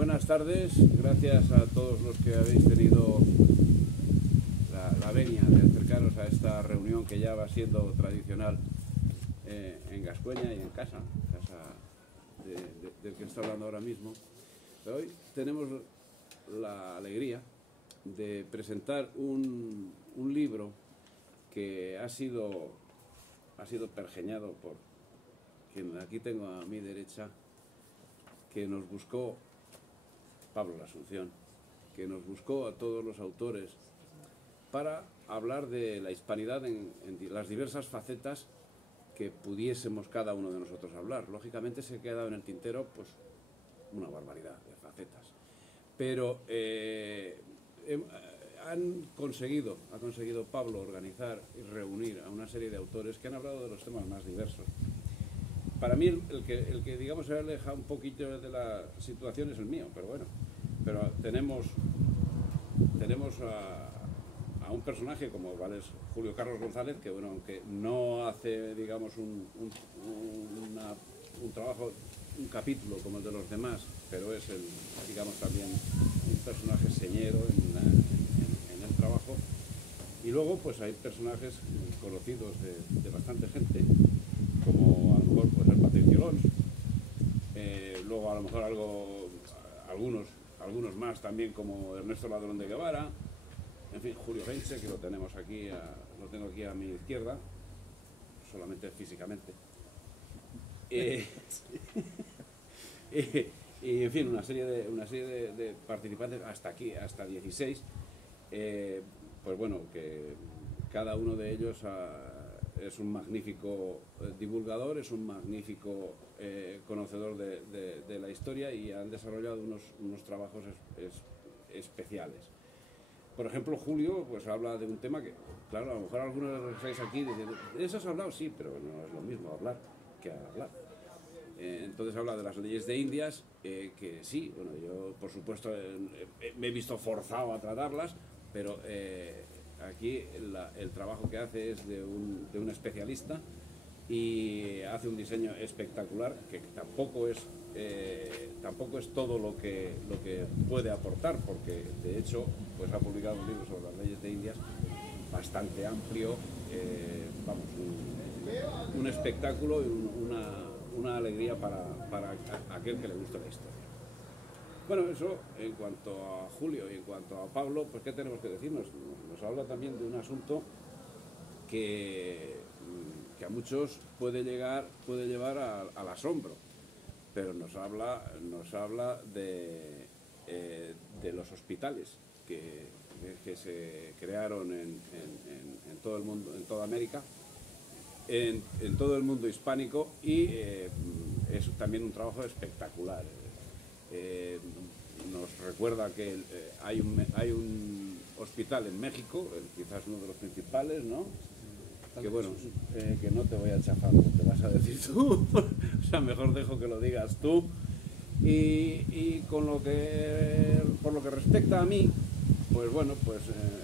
Buenas tardes, gracias a todos los que habéis tenido la venia de acercaros a esta reunión que ya va siendo tradicional en Gascueña y en casa del que está hablando ahora mismo. Pero hoy tenemos la alegría de presentar un libro que ha sido pergeñado por quien aquí tengo a mi derecha, que nos buscó Pablo La Asunción, que nos buscó a todos los autores para hablar de la hispanidad en las diversas facetas que pudiésemos cada uno de nosotros hablar. Lógicamente se ha quedado en el tintero pues una barbaridad de facetas, pero ha conseguido Pablo organizar y reunir a una serie de autores que han hablado de los temas más diversos. Para mí el que digamos se aleja un poquito de la situación es el mío, pero bueno, tenemos a un personaje como es Julio Carlos González, que bueno, aunque no hace digamos un trabajo, un capítulo como el de los demás, pero es digamos también un personaje señero en el trabajo. Y luego pues hay personajes conocidos de bastante gente, como a lo mejor pues el Patricio Lons, luego a lo mejor algunos más también, como Ernesto Ladrón de Guevara, en fin, Julio Heinze, que lo tengo aquí a mi izquierda, solamente físicamente. Y en fin, una serie de participantes, hasta 16, pues bueno, que cada uno de ellos es un magnífico divulgador, es un magnífico conocedor de la historia, y han desarrollado unos trabajos especiales. Por ejemplo, Julio pues habla de un tema que, claro, a lo mejor algunos de los que estáis aquí dicen, ¿de eso has hablado? Sí, pero no es lo mismo hablar que hablar. Entonces habla de las leyes de Indias, que sí, bueno, yo por supuesto me he visto forzado a tratarlas, pero aquí el trabajo que hace es de un especialista, y hace un diseño espectacular que tampoco es todo lo que puede aportar, porque de hecho pues ha publicado un libro sobre las leyes de Indias bastante amplio, vamos, un espectáculo y una alegría para aquel que le gusta la historia. Bueno, eso en cuanto a Julio. Y en cuanto a Pablo, pues ¿qué tenemos que decirnos? Nos habla también de un asunto que a muchos puede llevar al asombro, pero nos habla de los hospitales que se crearon en todo el mundo, en toda América, en todo el mundo hispánico, y es también un trabajo espectacular. Nos recuerda que hay un hospital en México, quizás uno de los principales, ¿no? Que bueno, que no te voy a chafar lo que te vas a decir tú, o sea, mejor dejo que lo digas tú. Y por lo que respecta a mí, pues bueno, pues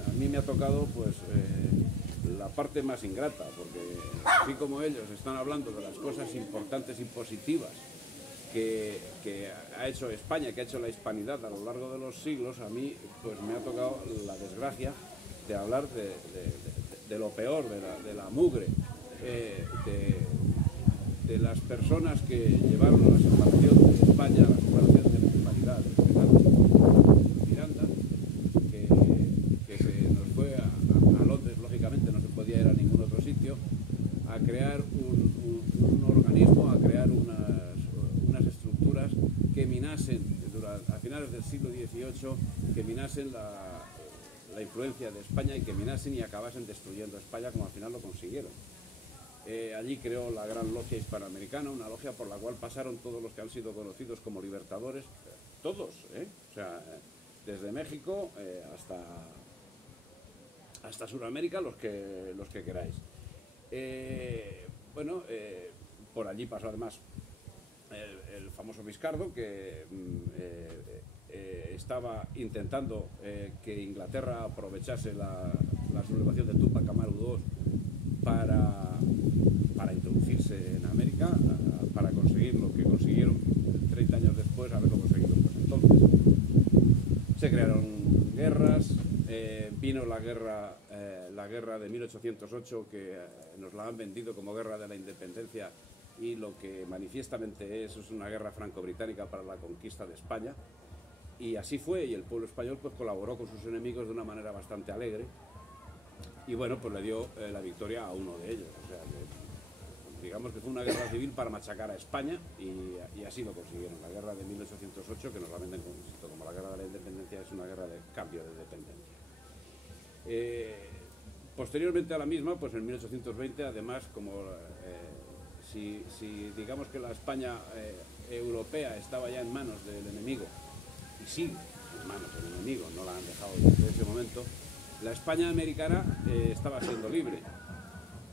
a mí me ha tocado pues la parte más ingrata, porque así como ellos están hablando de las cosas importantes y positivas que ha hecho España, que ha hecho la hispanidad a lo largo de los siglos, a mí pues me ha tocado la desgracia de hablar de lo peor, de la mugre, de las personas que llevaron a la separación de España, a la separación de la hispanidad, Miranda, que se nos fue a Londres, lógicamente no se podía ir a ningún otro sitio, a crear un organismo, a crear unas estructuras que minasen, a finales del siglo XVIII, que minasen la influencia de España, y que minasen y acabasen destruyendo España, como al final lo consiguieron. Allí creó la Gran Logia Hispanoamericana, una logia por la cual pasaron todos los que han sido conocidos como libertadores, todos, o sea, desde México hasta Sudamérica, los que queráis. Bueno, por allí pasó además el famoso Viscardo, que estaba intentando que Inglaterra aprovechase la sublevación de Túpac Amaru II para introducirse en América, para conseguir lo que consiguieron 30 años después, haberlo conseguido pues entonces. Se crearon guerras, vino la guerra de 1808, que nos la han vendido como guerra de la independencia, y lo que manifiestamente es una guerra franco-británica para la conquista de España. Y así fue, y el pueblo español pues colaboró con sus enemigos de una manera bastante alegre, y bueno, pues le dio la victoria a uno de ellos. O sea, digamos que fue una guerra civil para machacar a España, y así lo consiguieron. La guerra de 1808, que nos la venden como la guerra de la independencia, es una guerra de cambio de dependencia. Posteriormente a la misma, pues en 1820, además, como si digamos que la España europea estaba ya en manos del enemigo, y sigue en manos del enemigo, no la han dejado desde ese momento, la España americana estaba siendo libre.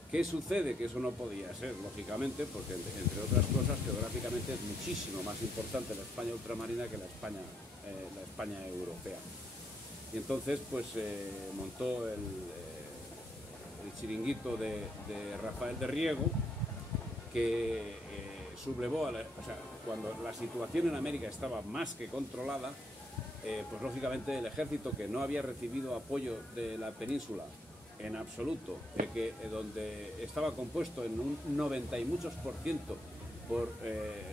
¿Qué sucede? Que eso no podía ser, lógicamente, porque entre otras cosas, geográficamente es muchísimo más importante la España ultramarina que la España europea. Y entonces, pues montó el chiringuito de Rafael de Riego, que sublevó o sea, cuando la situación en América estaba más que controlada, pues lógicamente el ejército, que no había recibido apoyo de la península en absoluto, donde estaba compuesto en un 90 y muchos % por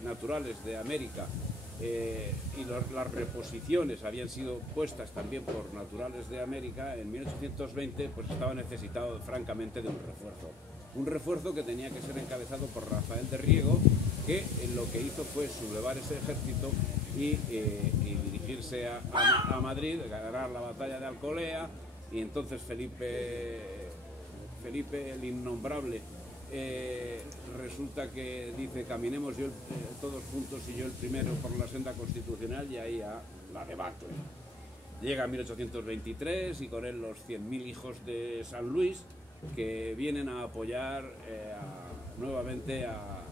naturales de América, y las reposiciones habían sido puestas también por naturales de América, en 1820 pues estaba necesitado francamente de un refuerzo que tenía que ser encabezado por Rafael de Riego, que lo que hizo fue sublevar ese ejército y dirigirse a Madrid, ganar la batalla de Alcolea. Y entonces Felipe el Innombrable resulta que dice: caminemos todos juntos y yo el primero por la senda constitucional, y ahí a la debacle. Llega 1823 y con él los 100.000 hijos de San Luis, que vienen a apoyar nuevamente a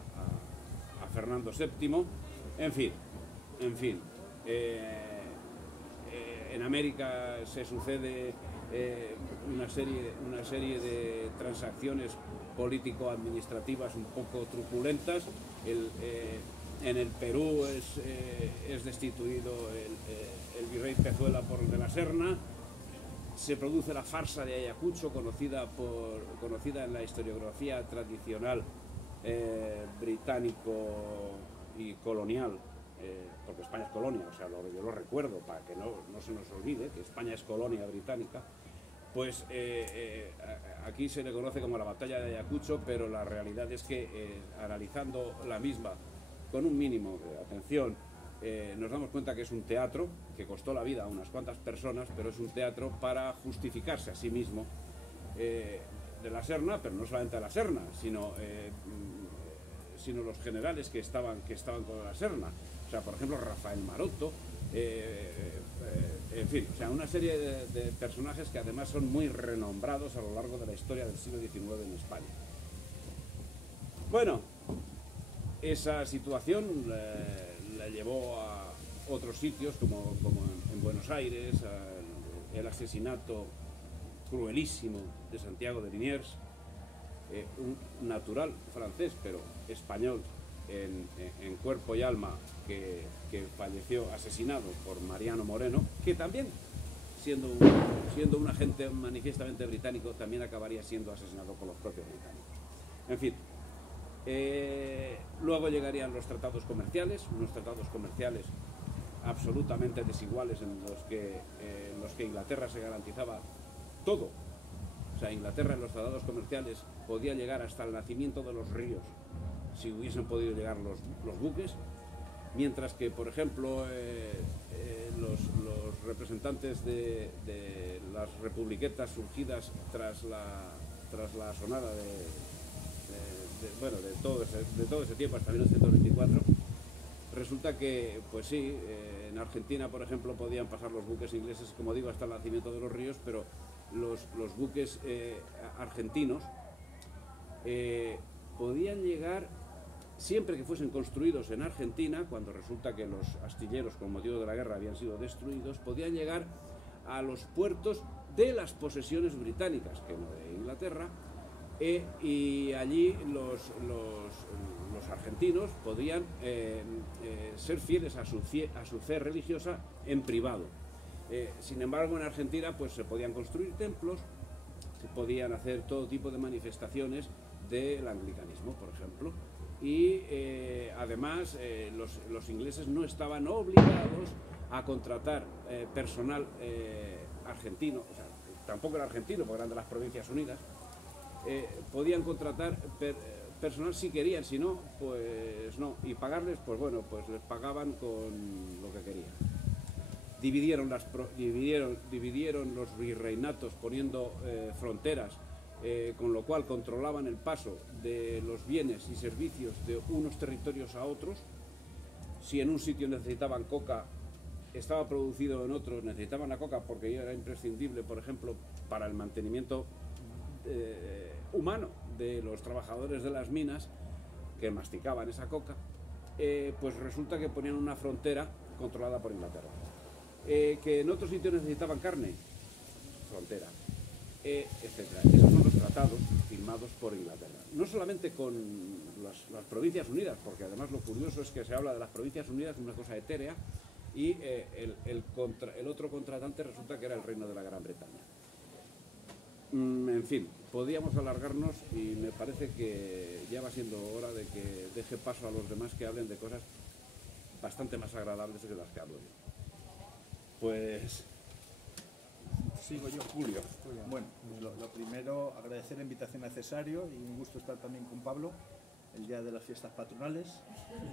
Fernando VII. En fin, en América se sucede una serie de transacciones político-administrativas un poco truculentas. En el Perú es destituido el virrey Pezuela por de la Serna. Se produce la farsa de Ayacucho, conocida en la historiografía tradicional británico y colonial, porque España es colonia, o sea, yo lo recuerdo para que no se nos olvide que España es colonia británica. Pues aquí se le conoce como la batalla de Ayacucho, pero la realidad es que analizando la misma con un mínimo de atención, nos damos cuenta que es un teatro que costó la vida a unas cuantas personas, pero es un teatro para justificarse a sí mismo de la Serna, pero no solamente de la Serna, sino los generales que estaban con la Serna. O sea, por ejemplo, Rafael Maroto, en fin, o sea, una serie de personajes que además son muy renombrados a lo largo de la historia del siglo XIX en España. Bueno, esa situación la llevó a otros sitios, como en Buenos Aires, el asesinato cruelísimo de Santiago de Liniers, un natural francés, pero español en cuerpo y alma, que falleció asesinado por Mariano Moreno, que también, siendo un agente manifiestamente británico, también acabaría siendo asesinado por los propios británicos. En fin, luego llegarían los tratados comerciales, unos tratados comerciales absolutamente desiguales, en los que Inglaterra se garantizaba todo. O sea, Inglaterra en los tratados comerciales podía llegar hasta el nacimiento de los ríos si hubiesen podido llegar los buques, mientras que, por ejemplo, los representantes de las republiquetas surgidas tras la asonada de todo ese tiempo hasta 1924, resulta que, pues sí, en Argentina, por ejemplo, podían pasar los buques ingleses, como digo, hasta el nacimiento de los ríos, pero los buques argentinos podían llegar, siempre que fuesen construidos en Argentina, cuando resulta que los astilleros con motivo de la guerra habían sido destruidos, podían llegar a los puertos de las posesiones británicas, que no de Inglaterra, y allí los argentinos podían ser fieles a su fe religiosa en privado. Sin embargo, en Argentina pues se podían construir templos, se podían hacer todo tipo de manifestaciones del anglicanismo, por ejemplo, y además los ingleses no estaban obligados a contratar personal argentino, o sea, tampoco era argentino porque eran de las Provincias Unidas, podían contratar personal si querían, si no, pues no, y pagarles, pues bueno, pues les pagaban con lo que querían. Dividieron los virreinatos poniendo fronteras, con lo cual controlaban el paso de los bienes y servicios de unos territorios a otros. Si en un sitio necesitaban coca, estaba producido en otros, necesitaban la coca porque era imprescindible, por ejemplo, para el mantenimiento humano de los trabajadores de las minas que masticaban esa coca, pues resulta que ponían una frontera controlada por Inglaterra. Que en otros sitios necesitaban carne, frontera, etc. Esos son los tratados firmados por Inglaterra. No solamente con las Provincias Unidas, porque además lo curioso es que se habla de las Provincias Unidas, una cosa etérea, y el otro contratante resulta que era el Reino de la Gran Bretaña. En fin, podríamos alargarnos y me parece que ya va siendo hora de que deje paso a los demás que hablen de cosas bastante más agradables que las que hablo yo. Pues sigo yo, Julio. Bueno, lo primero, agradecer la invitación a Cesario y un gusto estar también con Pablo el día de las fiestas patronales,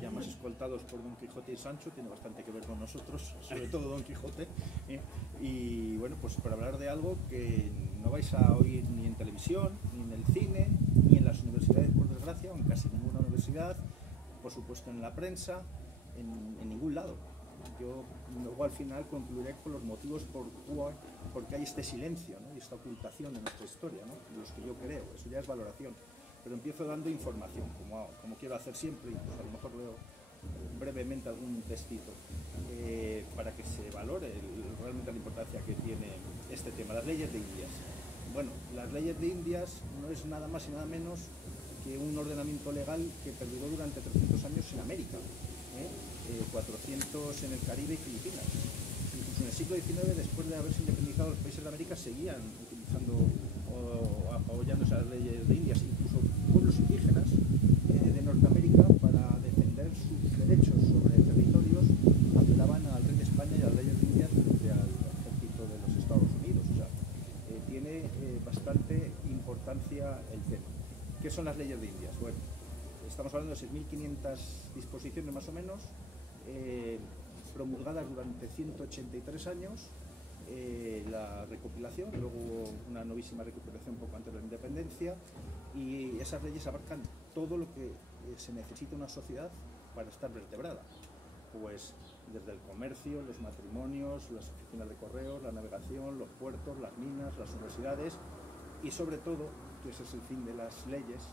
ya más escoltados por Don Quijote y Sancho, tiene bastante que ver con nosotros, sobre todo Don Quijote, y bueno, pues para hablar de algo que no vais a oír ni en televisión, ni en el cine, ni en las universidades, por desgracia, o en casi ninguna universidad, por supuesto en la prensa, en ningún lado. Yo luego al final concluiré con los motivos por qué hay este silencio, ¿no? Y esta ocultación de nuestra historia, ¿no? De los que yo creo, eso ya es valoración. Pero empiezo dando información, como quiero hacer siempre, y pues a lo mejor leo brevemente algún textito, para que se valore realmente la importancia que tiene este tema, las leyes de Indias. Bueno, las leyes de Indias no es nada más y nada menos que un ordenamiento legal que perduró durante 300 años en América, 400 en el Caribe y Filipinas. Incluso en el siglo XIX, después de haberse independizado, los países de América seguían utilizando o apoyándose a las leyes de Indias. Incluso pueblos indígenas de Norteamérica, para defender sus derechos sobre territorios, apelaban al rey de España y a las leyes de Indias frente al ejército de los Estados Unidos. O sea, tiene bastante importancia el tema. ¿Qué son las leyes de Indias? Bueno, estamos hablando de 6.500 disposiciones más o menos, promulgadas durante 183 años, la recopilación, luego hubo una novísima recopilación poco antes de la independencia, y esas leyes abarcan todo lo que se necesita una sociedad para estar vertebrada, pues desde el comercio, los matrimonios, las oficinas de correos, la navegación, los puertos, las minas, las universidades y sobre todo, que ese es el fin de las leyes,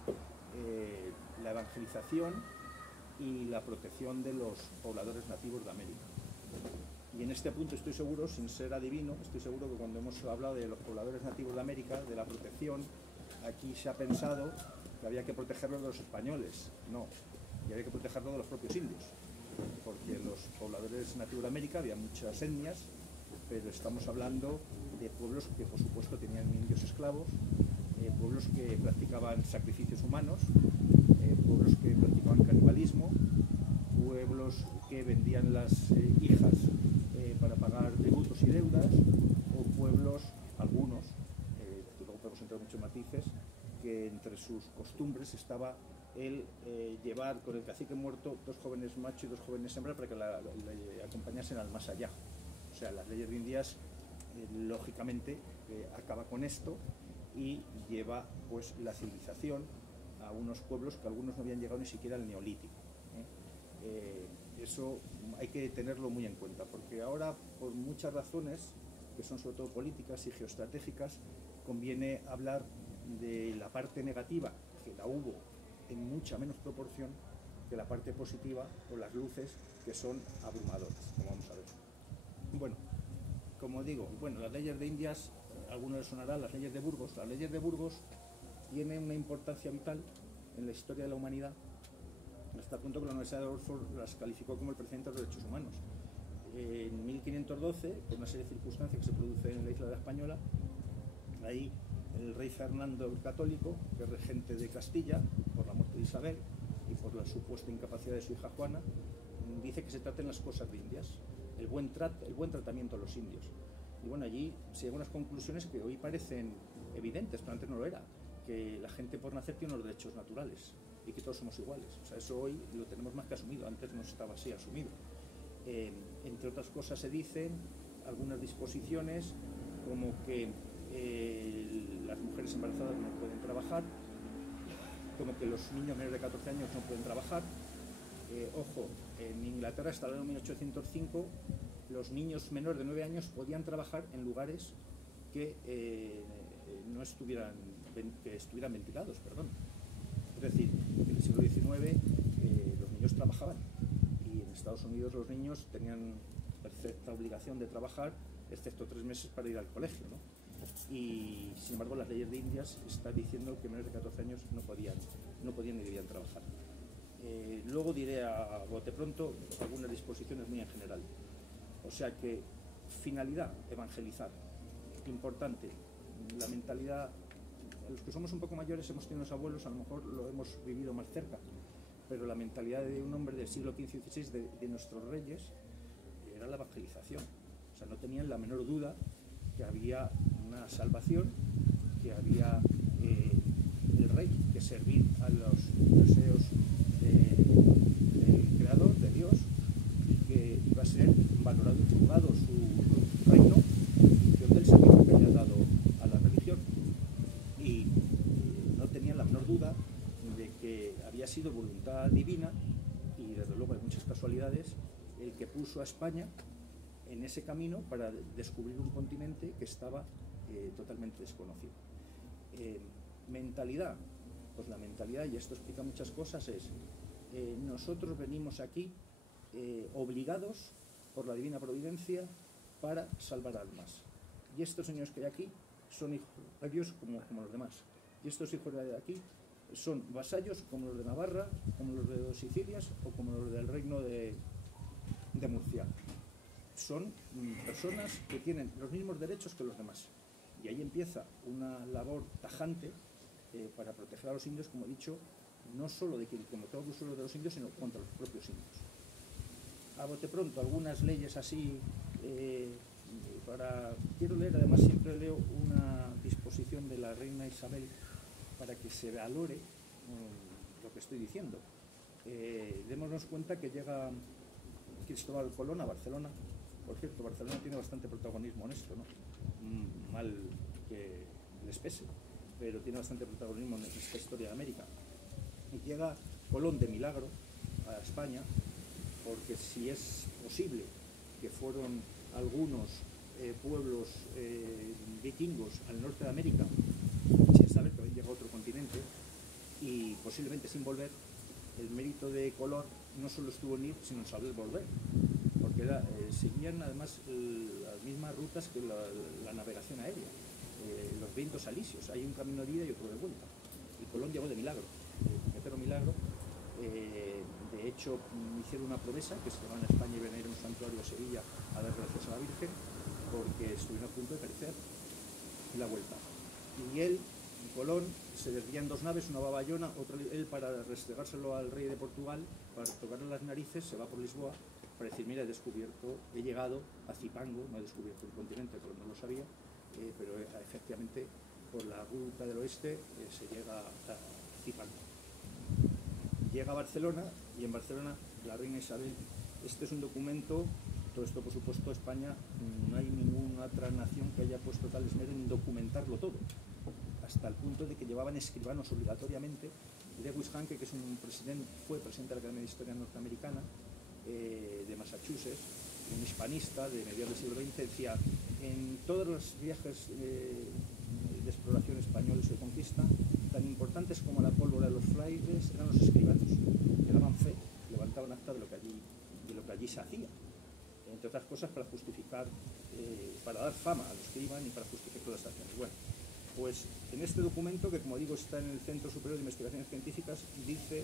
la evangelización y la protección de los pobladores nativos de América. Y en este punto estoy seguro, sin ser adivino, estoy seguro que cuando hemos hablado de los pobladores nativos de América, de la protección, aquí se ha pensado que había que protegerlos de los españoles. No, y había que protegerlos de los propios indios, porque los pobladores nativos de América había muchas etnias, pero estamos hablando de pueblos que por supuesto tenían indios esclavos, pueblos que practicaban sacrificios humanos, pueblos que practicaban canibalismo, pueblos que vendían las hijas para pagar tributos y deudas, o pueblos, algunos, que luego podemos entrar en muchos matices, que entre sus costumbres estaba el llevar con el cacique muerto 2 jóvenes machos y 2 jóvenes hembras para que le acompañasen al más allá. O sea, las leyes de Indias, lógicamente, acaba con esto y lleva pues la civilización a unos pueblos que algunos no habían llegado ni siquiera al Neolítico. Eso hay que tenerlo muy en cuenta, porque ahora, por muchas razones, que son sobre todo políticas y geoestratégicas, conviene hablar de la parte negativa, que la hubo en mucha menos proporción, que la parte positiva o las luces, que son abrumadoras, como vamos a ver. Bueno, como digo, las leyes de Indias, a algunos les sonarán las leyes de Burgos. Las leyes de Burgos tienen una importancia vital en la historia de la humanidad, hasta el punto que la Universidad de Oxford las calificó como el precedente de los derechos humanos. En 1512, por una serie de circunstancias que se producen en la isla de la Española, ahí el rey Fernando el Católico, que es regente de Castilla, por la muerte de Isabel y por la supuesta incapacidad de su hija Juana, dice que se traten las cosas de Indias, el buen tratamiento a los indios. Y bueno, allí se llegan unas conclusiones que hoy parecen evidentes, pero antes no lo era, que la gente por nacer tiene unos derechos naturales y que todos somos iguales. O sea, eso hoy lo tenemos más que asumido, antes no estaba así asumido. Entre otras cosas se dicen algunas disposiciones como que las mujeres embarazadas no pueden trabajar, como que los niños menores de 14 años no pueden trabajar. Ojo, en Inglaterra hasta el año 1805 los niños menores de 9 años podían trabajar en lugares que estuvieran ventilados, perdón. Es decir, en el siglo XIX los niños trabajaban y en Estados Unidos los niños tenían perfecta obligación de trabajar, excepto 3 meses para ir al colegio, ¿no? Y sin embargo las leyes de Indias están diciendo que menores de 14 años no podían ni debían trabajar. Luego diré a bote pronto algunas disposiciones muy en general. O sea que finalidad, evangelizar. Importante, la mentalidad. Los que somos un poco mayores hemos tenido unos abuelos, a lo mejor lo hemos vivido más cerca, pero la mentalidad de un hombre del siglo XV y XVI, de nuestros reyes, era la evangelización. O sea, no tenían la menor duda que había una salvación, que había el rey que servir a los deseos del Creador, de Dios, y que iba a ser valorado y juzgado su reino del servicio que haya dado a la religión. Y no tenían la menor duda de que había sido voluntad divina, y desde luego hay muchas casualidades, el que puso a España en ese camino para descubrir un continente que estaba totalmente desconocido. Mentalidad, pues la mentalidad, y esto explica muchas cosas, es nosotros venimos aquí obligados por la divina providencia para salvar almas. Y estos señores que hay aquí son hijos de Dios como los demás. Y estos hijos de aquí son vasallos como los de Navarra, como los de los Sicilias o como los del reino de Murcia. Son personas que tienen los mismos derechos que los demás. Y ahí empieza una labor tajante para proteger a los indios, como he dicho, no solo de quien cometió abuso de los indios, sino contra los propios indios. A bote pronto, algunas leyes así, quiero leer, además siempre leo una disposición de la reina Isabel para que se valore lo que estoy diciendo. Démonos cuenta que llega Cristóbal Colón a Barcelona. Por cierto, Barcelona tiene bastante protagonismo en esto, ¿no? Mal que les pese, pero tiene bastante protagonismo en esta historia de América. Y llega Colón de milagro a España, porque si es posible que fueron algunos pueblos vikingos al norte de América, sin saber que habían llegado a otro continente, y posiblemente sin volver, el mérito de Colón no solo estuvo en ir, sino en saber volver, porque seguían además las mismas rutas que la navegación aérea, los vientos alisios, hay un camino de ida y otro de vuelta, y Colón llegó de milagro, puñetero milagro. De hecho, hicieron una promesa que se van a España y ven a ir a un santuario de Sevilla a dar gracias a la Virgen, porque estuvieron a punto de perecer en la vuelta. Y él, Colón, se desvía en 2 naves, una va a Bayona, otra él para restregárselo al rey de Portugal, para tocarle las narices, se va por Lisboa para decir, mira, he llegado a Zipango, no he descubierto el continente, pero no lo sabía, pero efectivamente por la ruta del oeste se llega a Zipango. Llega a Barcelona, y en Barcelona la reina Isabel, este es un documento, todo esto por supuesto España, no hay ninguna otra nación que haya puesto tal esmero en documentarlo todo, hasta el punto de que llevaban escribanos obligatoriamente. Lewis Hanke, que es fue presidente de la Academia de Historia Norteamericana de Massachusetts, un hispanista de mediados del siglo XX, decía, en todos los viajes de exploración españoles de conquista, tan importantes como la pólvora de los frailes eran los escribanos, que daban fe, levantaban acta de lo que allí se hacía, entre otras cosas para justificar, para dar fama a los que iban y para justificar todas las acciones. Bueno, pues en este documento, que como digo está en el Centro Superior de Investigaciones Científicas, dice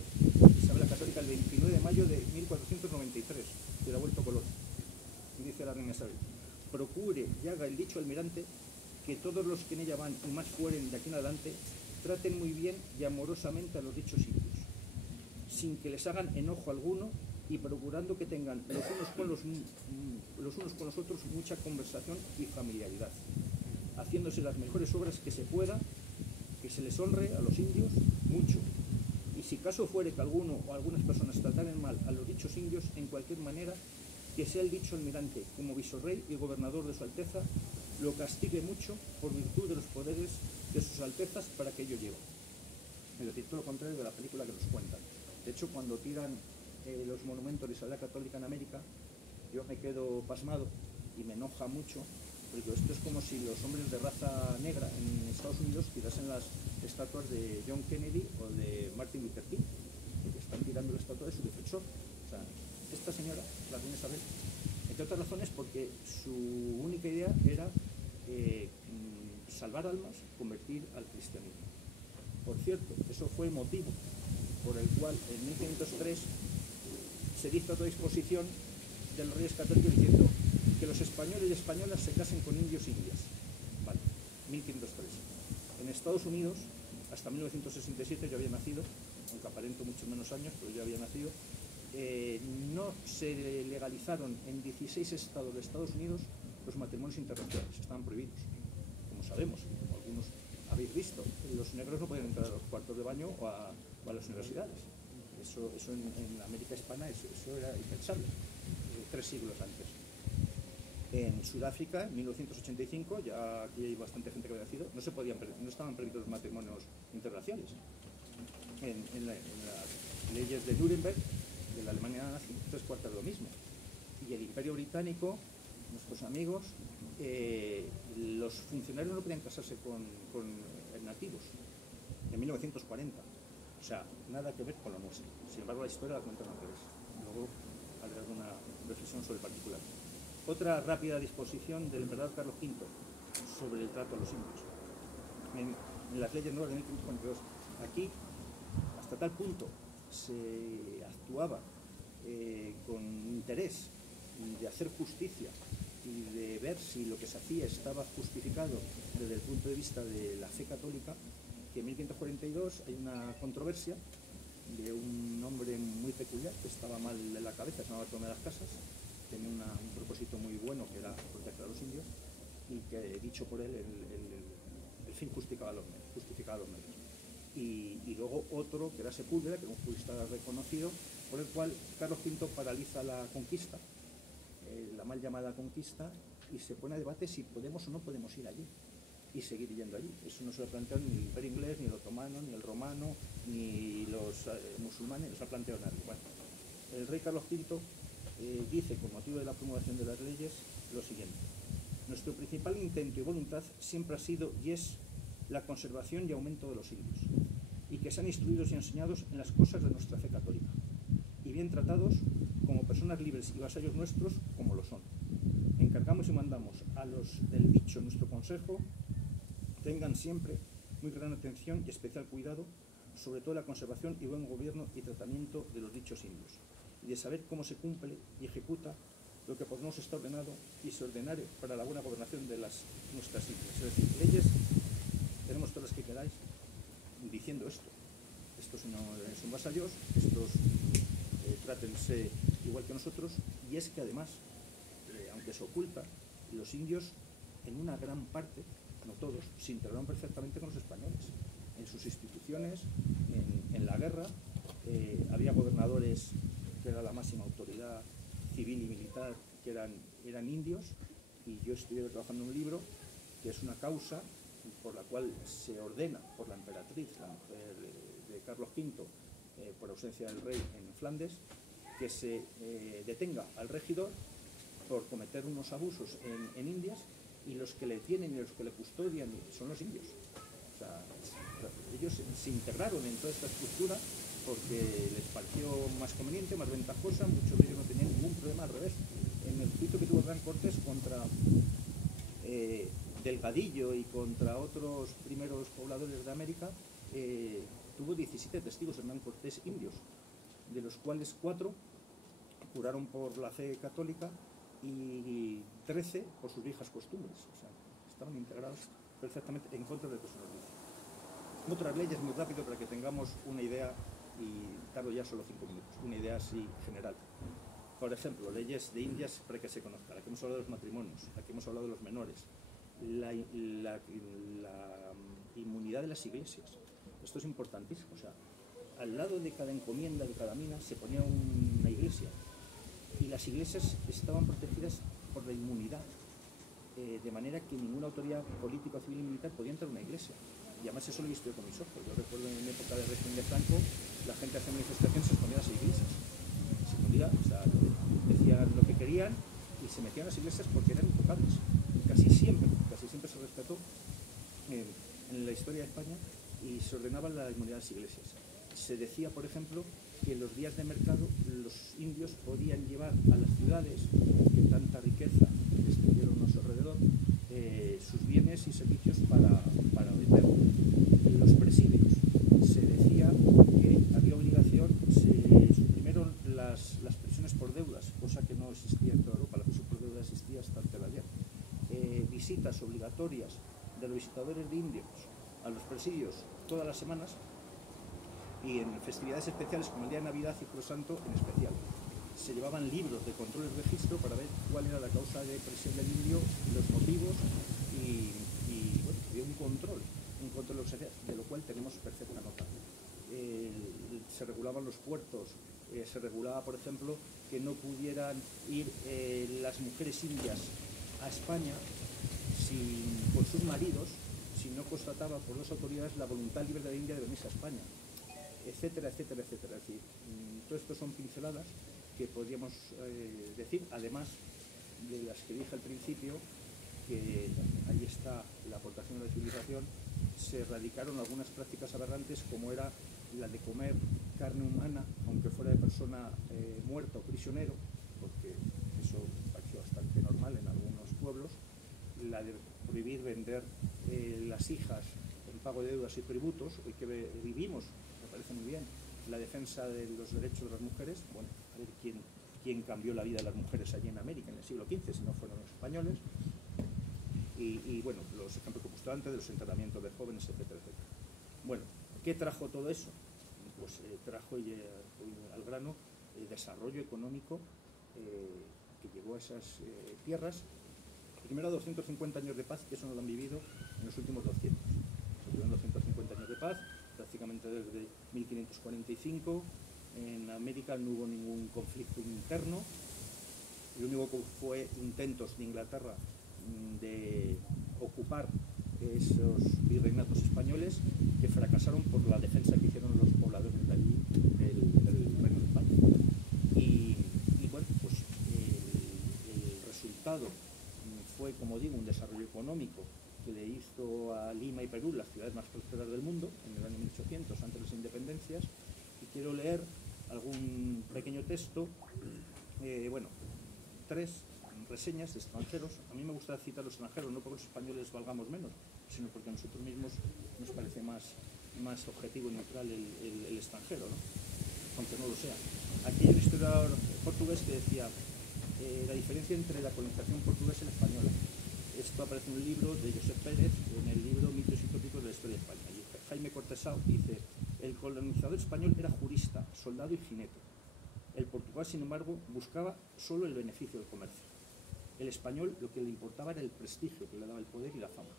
Isabel la Católica el 29 de mayo de 1493, que le ha vuelto Colón, y dice la reina reina Isabel, procure y haga el dicho almirante que todos los que en ella van y más fueren de aquí en adelante traten muy bien y amorosamente a los dichos indios, sin que les hagan enojo alguno y procurando que tengan los unos con los otros mucha conversación y familiaridad, haciéndose las mejores obras que se pueda, que se les honre a los indios mucho. Y si caso fuere que alguno o algunas personas trataren mal a los dichos indios en cualquier manera, que sea el dicho almirante, como visorrey y gobernador de su Alteza, lo castigue mucho por virtud de los poderes de sus Altezas para que ello lleve. Es decir, todo lo contrario de la película que nos cuentan. De hecho, cuando tiran los monumentos de Isabel la Católica en América, yo me quedo pasmado y me enoja mucho, porque esto es como si los hombres de raza negra en Estados Unidos tirasen las estatuas de John Kennedy o de Martin Luther King, porque están tirando la estatua de su defensor. O sea, esta señora, la reina Isabel, entre otras razones porque su única idea era salvar almas, convertir al cristianismo. Por cierto, eso fue el motivo por el cual en 1503 se dicta otra disposición de los reyes católicos diciendo que los españoles y españolas se casen con indios e indias. Vale, 1503. En Estados Unidos, hasta 1967 yo había nacido, aunque aparento muchos menos años, pero yo había nacido, no se legalizaron en 16 estados de Estados Unidos los matrimonios interraciales, estaban prohibidos. Como sabemos, como algunos habéis visto, los negros no podían entrar a los cuartos de baño o a las universidades. Eso en América Hispana eso era impensable, 3 siglos antes. En Sudáfrica, en 1985, ya aquí hay bastante gente que había nacido, no estaban permitidos los matrimonios interraciales. En las leyes de Nuremberg, de la Alemania nazi, 3/4 lo mismo. Y el Imperio Británico, nuestros amigos, los funcionarios no podían casarse con nativos en 1940. O sea, nada que ver con la música. Sin embargo, la historia la cuentan al revés. Luego haré alguna reflexión sobre el particular. Otra rápida disposición del emperador Carlos V sobre el trato a los indios. En las leyes nuevas de 1542. Aquí, hasta tal punto, se actuaba con interés de hacer justicia y de ver si lo que se hacía estaba justificado desde el punto de vista de la fe católica, que en 1542 hay una controversia de un hombre muy peculiar que estaba mal de la cabeza, se llamaba Bartolomé de las Casas, tenía un propósito muy bueno que era proteger a los indios y que, dicho por él, el fin justificaba a los medios. Y luego otro que era Sepúlveda, que era un jurista reconocido, por el cual Carlos V paraliza la conquista, la mal llamada conquista, y se pone a debate si podemos o no podemos ir allí y seguir yendo allí. Eso no se lo ha planteado ni el Imperio Inglés, ni el otomano, ni el romano, ni los musulmanes, no se ha planteado nadie. Bueno, el rey Carlos V dice, con motivo de la promulgación de las leyes, lo siguiente: nuestro principal intento y voluntad siempre ha sido y es la conservación y aumento de los indios, y que sean instruidos y enseñados en las cosas de nuestra fe católica, y bien tratados como personas libres y vasallos nuestros, como lo son. Encargamos y mandamos a los del dicho nuestro consejo tengan siempre muy gran atención y especial cuidado, sobre todo la conservación y buen gobierno y tratamiento de los dichos indios, y de saber cómo se cumple y ejecuta lo que por nos está ordenado y se ordenare para la buena gobernación de nuestras islas. Es decir, leyes tenemos todas las que queráis diciendo esto. Estos no son vasallos, estos trátense igual que nosotros, y es que además, aunque se oculta, los indios en una gran parte, no todos, se integraron perfectamente con los españoles, en sus instituciones, en la guerra. Había gobernadores que era la máxima autoridad civil y militar, que eran indios, y yo estuve trabajando en un libro que es una causa por la cual se ordena por la emperatriz, la mujer de Carlos V, por ausencia del rey en Flandes, que se detenga al regidor por cometer unos abusos en Indias, y los que le tienen y los que le custodian son los indios. O sea, ellos se integraron en toda esta estructura porque les pareció más conveniente, más ventajosa. Muchos de ellos no tenían ningún problema, al revés. En el juicio que tuvo Hernán Cortés contra Delgadillo y contra otros primeros pobladores de América, tuvo 17 testigos Hernán Cortés indios, de los cuales 4 juraron por la fe católica y 13 por sus viejas costumbres. O sea, estaban integrados perfectamente en contra de lo que se nos dice. Otras leyes, muy rápido para que tengamos una idea, y tardo ya solo 5 minutos, una idea así general. Por ejemplo, leyes de Indias para que se conozca, la que hemos hablado de los matrimonios, la que hemos hablado de los menores, la inmunidad de las iglesias. Esto es importantísimo. O sea, al lado de cada encomienda, de cada mina, se ponía una iglesia. Y las iglesias estaban protegidas por la inmunidad, de manera que ninguna autoridad política, civil y militar podía entrar a una iglesia. Y además eso lo he visto yo con mis ojos. Yo recuerdo en época del régimen de Franco, la gente hacía manifestaciones, se escondía a las iglesias. Se escondía, o sea, decían lo que querían y se metían a las iglesias porque eran intocables. Y casi siempre se respetó en la historia de España y se ordenaba la inmunidad de las iglesias. Se decía, por ejemplo, que en los días de mercado los indios podían llevar a las ciudades que tanta riqueza les tuvieron a su alrededor, sus bienes y servicios para vender. En los presidios se decía que había obligación, se suprimieron las prisiones por deudas, cosa que no existía en toda Europa. La prisión por deuda existía hasta antes de ayer. Visitas obligatorias de los visitadores de indios a los presidios todas las semanas, y en festividades especiales como el día de Navidad y Jueves Santo en especial. Se llevaban libros de control y registro para ver cuál era la causa de presión del indio, los motivos, y bueno, había un control de lo que se hacía, de lo cual tenemos perfecta nota. Se regulaban los puertos, se regulaba, por ejemplo, que no pudieran ir las mujeres indias a España con sus maridos si no constataba por las autoridades la voluntad libre de la India de venirse a España, etcétera, etcétera, etcétera. Es decir, todo esto son pinceladas que podríamos decir, además de las que dije al principio, que ahí está la aportación de la civilización. Se erradicaron algunas prácticas aberrantes, como era la de comer carne humana, aunque fuera de persona muerta o prisionero, porque eso pareció bastante normal en algunos pueblos. La de prohibir vender las hijas en pago de deudas y tributos, hoy que vivimos, me parece muy bien, la defensa de los derechos de las mujeres. Bueno, a ver quién cambió la vida de las mujeres allí en América en el siglo XV, si no fueron los españoles. Y bueno, los ejemplos que he puesto antes de los enterramientos de jóvenes, etcétera, etcétera. Bueno, ¿qué trajo todo eso? Pues trajo, al grano, el desarrollo económico que llevó a esas tierras. Primero 250 años de paz, que eso no lo han vivido en los últimos 200. Se tuvieron 250 años de paz, prácticamente desde 1545. En América no hubo ningún conflicto interno. Lo único que fue intentos de Inglaterra de ocupar esos virreinatos españoles, que fracasaron por la defensa que hicieron los pobladores de allí del Reino de España. Y bueno, pues el resultado fue, como digo, un desarrollo económico que le hizo a Lima y Perú las ciudades más prósperas del mundo en el año 1800, antes de las independencias. Y quiero leer algún pequeño texto, bueno, 3 reseñas de extranjeros. A mí me gusta citar a los extranjeros, no porque los españoles valgamos menos, sino porque a nosotros mismos nos parece más objetivo y neutral el extranjero, ¿no? Aunque no lo sea. Aquí hay un historiador portugués que decía la diferencia entre la colonización portuguesa y la española. Esto aparece en un libro de Josep Pérez, en el libro Mitos y tópicos de la historia de España. Y Jaime Cortesao dice: el colonizador español era jurista, soldado y jinete. El portugués, sin embargo, buscaba solo el beneficio del comercio. El español lo que le importaba era el prestigio que le daba el poder y la fama.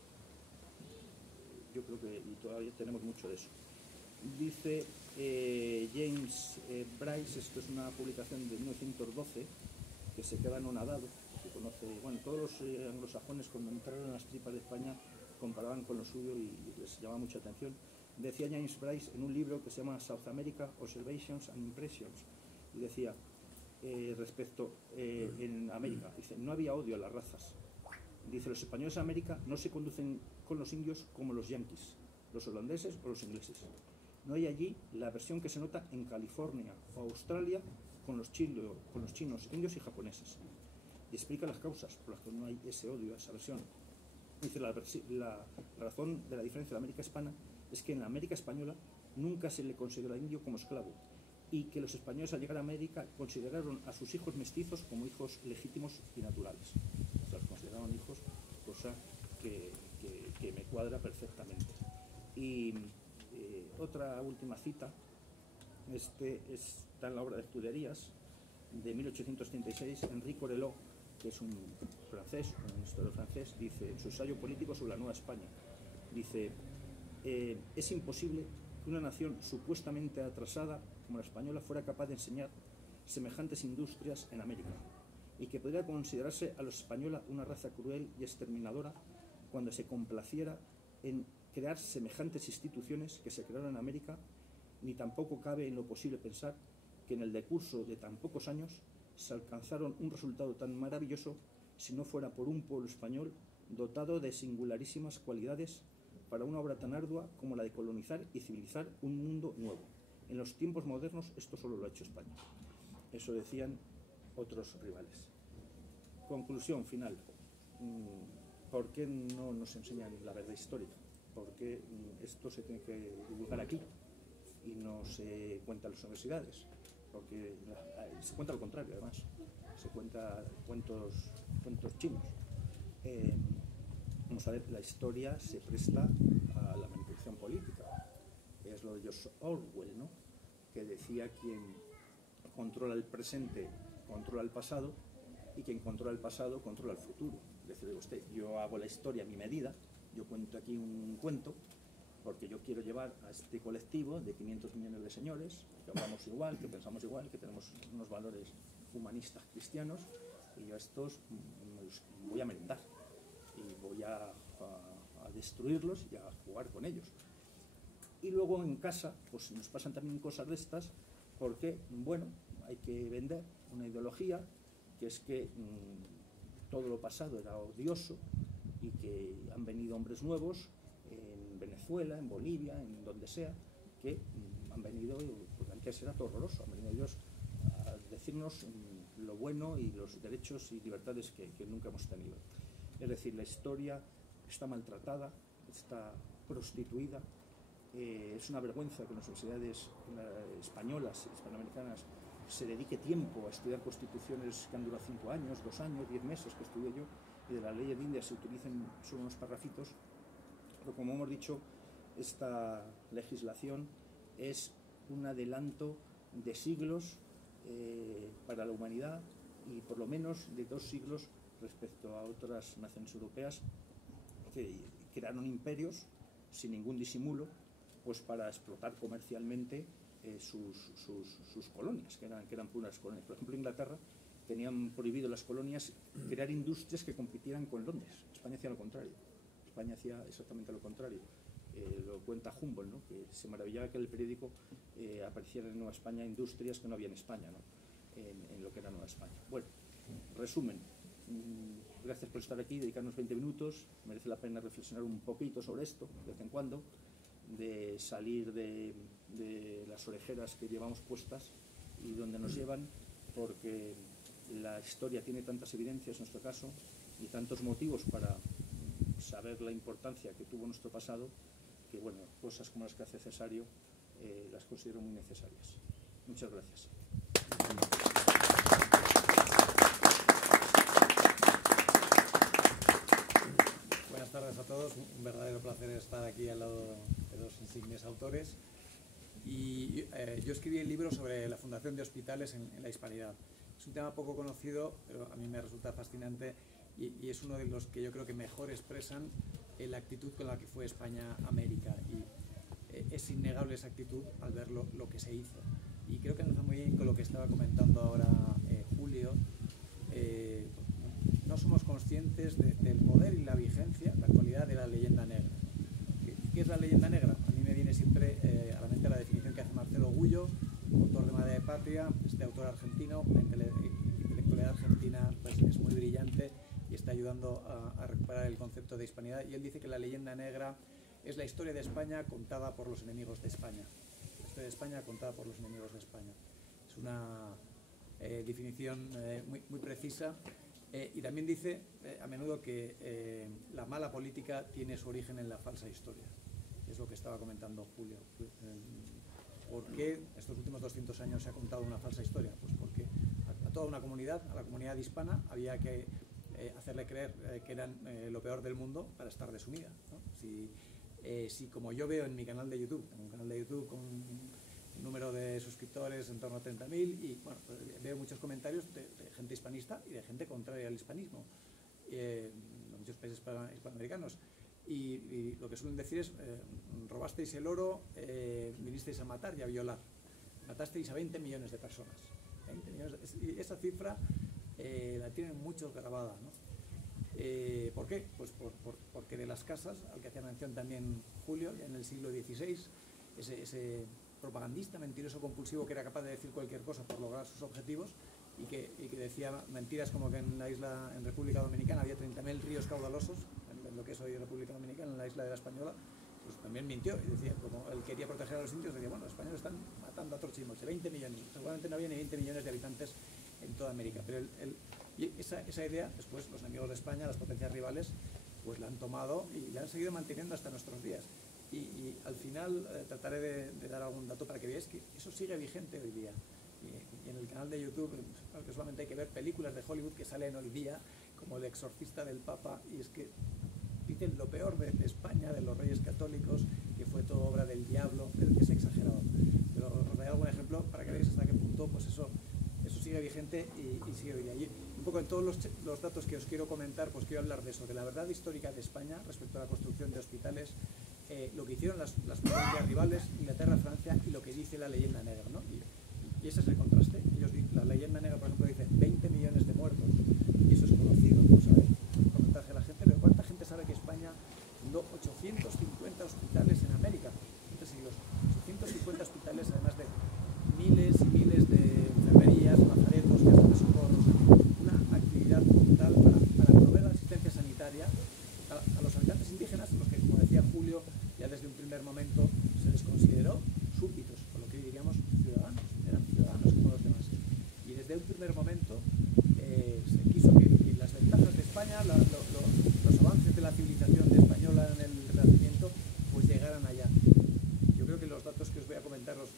Yo creo que y todavía tenemos mucho de eso. Dice James Bryce, esto es una publicación de 1912, que se queda anonadado, que conoce, bueno, todos los anglosajones cuando entraron en las tripas de España comparaban con lo suyo y les llamaba mucha atención. Decía James Bryce en un libro que se llama South America, Observations and Impressions, y decía respecto en América, dice: no había odio a las razas. Dice: los españoles en América no se conducen con los indios como los yanquis, los holandeses o los ingleses. No hay allí la aversión que se nota en California o Australia con los chinos, indios y japoneses. Y explica las causas por las que no hay ese odio, esa aversión. Dice: la razón de la diferencia de la América hispana es que en la América española nunca se le considera indio como esclavo, y que los españoles al llegar a América consideraron a sus hijos mestizos como hijos legítimos y naturales. O sea, los consideraron hijos, cosa que me cuadra perfectamente. Y otra última cita, está en la obra de Escuderías, de 1836, Henri Corelot, que es un francés, un historiador francés, dice en su ensayo político sobre la Nueva España, dice, es imposible que una nación supuestamente atrasada como la española fuera capaz de enseñar semejantes industrias en América, y que podría considerarse a los españoles una raza cruel y exterminadora cuando se complaciera en crear semejantes instituciones que se crearon en América, ni tampoco cabe en lo posible pensar que en el decurso de tan pocos años se alcanzaron un resultado tan maravilloso si no fuera por un pueblo español dotado de singularísimas cualidades para una obra tan ardua como la de colonizar y civilizar un mundo nuevo. En los tiempos modernos esto solo lo ha hecho España. Eso decían otros rivales. Conclusión final. ¿Por qué no nos enseñan la verdad histórica? ¿Por qué esto se tiene que divulgar aquí y no se cuenta en las universidades? Porque se cuenta lo contrario, además. Se cuenta cuentos chinos. Vamos a ver, la historia se presta a la manipulación política. Es lo de George Orwell, ¿no? Que decía: quien controla el presente controla el pasado, y quien controla el pasado controla el futuro. Decirle usted, yo hago la historia a mi medida, yo cuento aquí un cuento porque yo quiero llevar a este colectivo de 500 millones de señores que hablamos igual, que pensamos igual, que tenemos unos valores humanistas cristianos, y yo a estos voy a merendar y voy a destruirlos y a jugar con ellos. Y luego en casa pues nos pasan también cosas de estas, porque bueno, hay que vender una ideología que es que todo lo pasado era odioso y que han venido hombres nuevos en Venezuela, en Bolivia, en donde sea, que han venido, porque antes era todo horroroso, han venido ellos a decirnos lo bueno y los derechos y libertades que nunca hemos tenido. Es decir, la historia está maltratada, está prostituida. Es una vergüenza que en las universidades españolas y hispanoamericanas se dedique tiempo a estudiar constituciones que han durado 5 años, 2 años, 10 meses que estudié yo, y de la ley de India se utilicen solo unos parrafitos. Pero como hemos dicho, esta legislación es un adelanto de siglos para la humanidad, y por lo menos de 2 siglos respecto a otras naciones europeas que crearon imperios sin ningún disimulo, pues para explotar comercialmente sus colonias, que eran puras colonias. Por ejemplo, Inglaterra tenían prohibido las colonias crear industrias que compitieran con Londres. España hacía lo contrario. España hacía exactamente lo contrario. Lo cuenta Humboldt, ¿no? Que se maravillaba que en el periódico aparecieran en Nueva España industrias que no había en España, ¿no? En lo que era Nueva España. Bueno, resumen. Gracias por estar aquí, dedicarnos 20 minutos. Merece la pena reflexionar un poquito sobre esto, de vez en cuando, de salir de las orejeras que llevamos puestas y donde nos llevan, porque la historia tiene tantas evidencias en nuestro caso y tantos motivos para saber la importancia que tuvo nuestro pasado, que bueno, cosas como las que hace Cesario las considero muy necesarias. Muchas gracias. Buenas tardes a todos, un verdadero placer estar aquí al lado de 2 insignes autores. Y yo escribí el libro sobre la fundación de hospitales en la Hispanidad. Es un tema poco conocido, pero a mí me resulta fascinante, y es uno de los que yo creo que mejor expresan la actitud con la que fue España a América. Y es innegable esa actitud al ver lo que se hizo. Y creo que enlaza muy bien con lo que estaba comentando ahora Julio. No somos conscientes del poder y la vigencia, la actualidad de la leyenda negra. ¿Qué es la leyenda negra? A mí me viene siempre a la mente la definición que hace Marcelo Gullo, autor de Madre de Patria, este autor argentino. La intelectualidad argentina pues, es muy brillante y está ayudando a recuperar el concepto de hispanidad. Y él dice que la leyenda negra es la historia de España contada por los enemigos de España. La historia de España contada por los enemigos de España. Es una definición muy precisa. Y también dice a menudo que la mala política tiene su origen en la falsa historia. Es lo que estaba comentando Julio. ¿por qué estos últimos 200 años se ha contado una falsa historia? Pues porque a toda una comunidad, a la comunidad hispana, había que hacerle creer que eran lo peor del mundo para estar desunida, ¿no? Si como yo veo en mi canal de YouTube, tengo un canal de YouTube con un número de suscriptores en torno a 30.000 y bueno, pues veo muchos comentarios de gente hispanista y de gente contraria al hispanismo, de muchos países hispanoamericanos. Y lo que suelen decir es, robasteis el oro, vinisteis a matar y a violar. Matasteis a 20 millones de personas. 20 millones y esa cifra la tienen muchos grabada, ¿no? ¿Por qué? Pues porque de las casas, al que hacía mención también Julio, ya en el siglo XVI, ese propagandista mentiroso compulsivo que era capaz de decir cualquier cosa por lograr sus objetivos y que decía mentiras como que en República Dominicana había 30.000 ríos caudalosos, en lo que es hoy República Dominicana, en la isla de La Española, pues también mintió y decía, como él quería proteger a los indios, decía, bueno, los españoles están matando a trochimos, de 20 millones, seguramente no había ni 20 millones de habitantes en toda América, pero y esa idea, después los enemigos de España, las potencias rivales, pues la han tomado y la han seguido manteniendo hasta nuestros días. Y al final trataré de dar algún dato para que veáis que eso sigue vigente hoy día. Y en el canal de YouTube, que solamente hay que ver películas de Hollywood que salen hoy día, como El exorcista del Papa, y es que dicen lo peor de España, de los reyes católicos, que fue todo obra del diablo, es exagerado. Pero os daré algún ejemplo para que veáis hasta qué punto pues eso sigue vigente y sigue hoy día. Y un poco en todos los datos que os quiero comentar, pues quiero hablar de eso, de la verdad histórica de España respecto a la construcción de hospitales, lo que hicieron las potencias rivales, Inglaterra, Francia, y lo que dice la leyenda negra, ¿no? Y ese es el contraste. La leyenda negra, por ejemplo, dice 20 millones de muertos, y eso es conocido, no sabe comentarse a la gente, pero ¿cuánta gente sabe que España fundó 850 hospitales en América? En 3 siglos, 850 hospitales, además de miles y miles de enfermerías, lazaretos, casas de socorro, una actividad brutal para proveer la asistencia sanitaria a los habitantes indígenas, los que, como decía Julio, ya desde un primer momento se les consideró súbditos, por lo que hoy diríamos ciudadanos, eran ciudadanos como los demás. Y desde un primer momento se quiso que las ventajas de España, los avances de la civilización española en el Renacimiento, pues llegaran allá. Yo creo que los datos que os voy a comentar os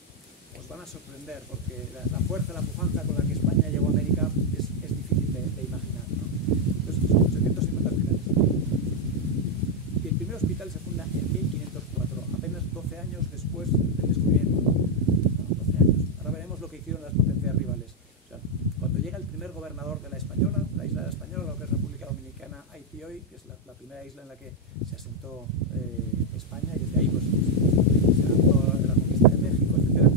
van a sorprender, porque la fuerza, la pujanza con la que España llegó a América es difícil de imaginar, ¿no? Entonces son 850 hospitales. Y el primer hospital se funda en 1504, apenas 12 años después del descubrimiento. Bueno, 12 años. Ahora veremos lo que hicieron las potencias rivales. O sea, cuando llega el primer gobernador de la Española, la isla de la Española, lo que es República Dominicana, Haití hoy, que es la primera isla en la que se asentó España, y desde ahí pues se lanzó la conquista de México, etcétera.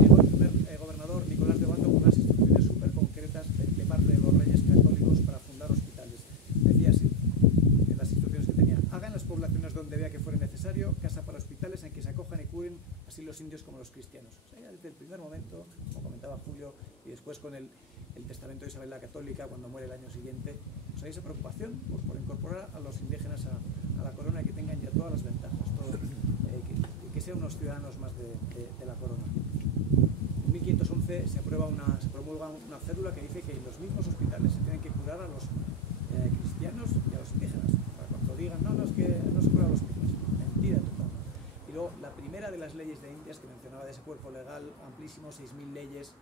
Llegó el primer gobernador, Nicolás de Obando, con unas instrucciones súper concretas de parte de los reyes católicos para fundar hospitales. Decía así, en las instrucciones que tenía: hagan las poblaciones donde vea que fuere necesario casa para hospitales en que se acojan y curen así los indios como los cristianos. O sea, ya desde el primer momento, como comentaba Julio, y después con el testamento de Isabel la Católica, cuando muere el año siguiente, pues hay esa preocupación por incorporar a los indígenas a la corona y que tengan ya todas las ventajas, que sean unos ciudadanos más de la corona. En 1511 se promulga una cédula que dice que en los mismos hospitales se tienen que curar a los cristianos y a los indígenas. Para cuando digan, no, es que no se cura a los mismos. Mentira total. Y luego, la primera de las leyes de Indias que mencionaba, de ese cuerpo legal amplísimo, 6.000 leyes,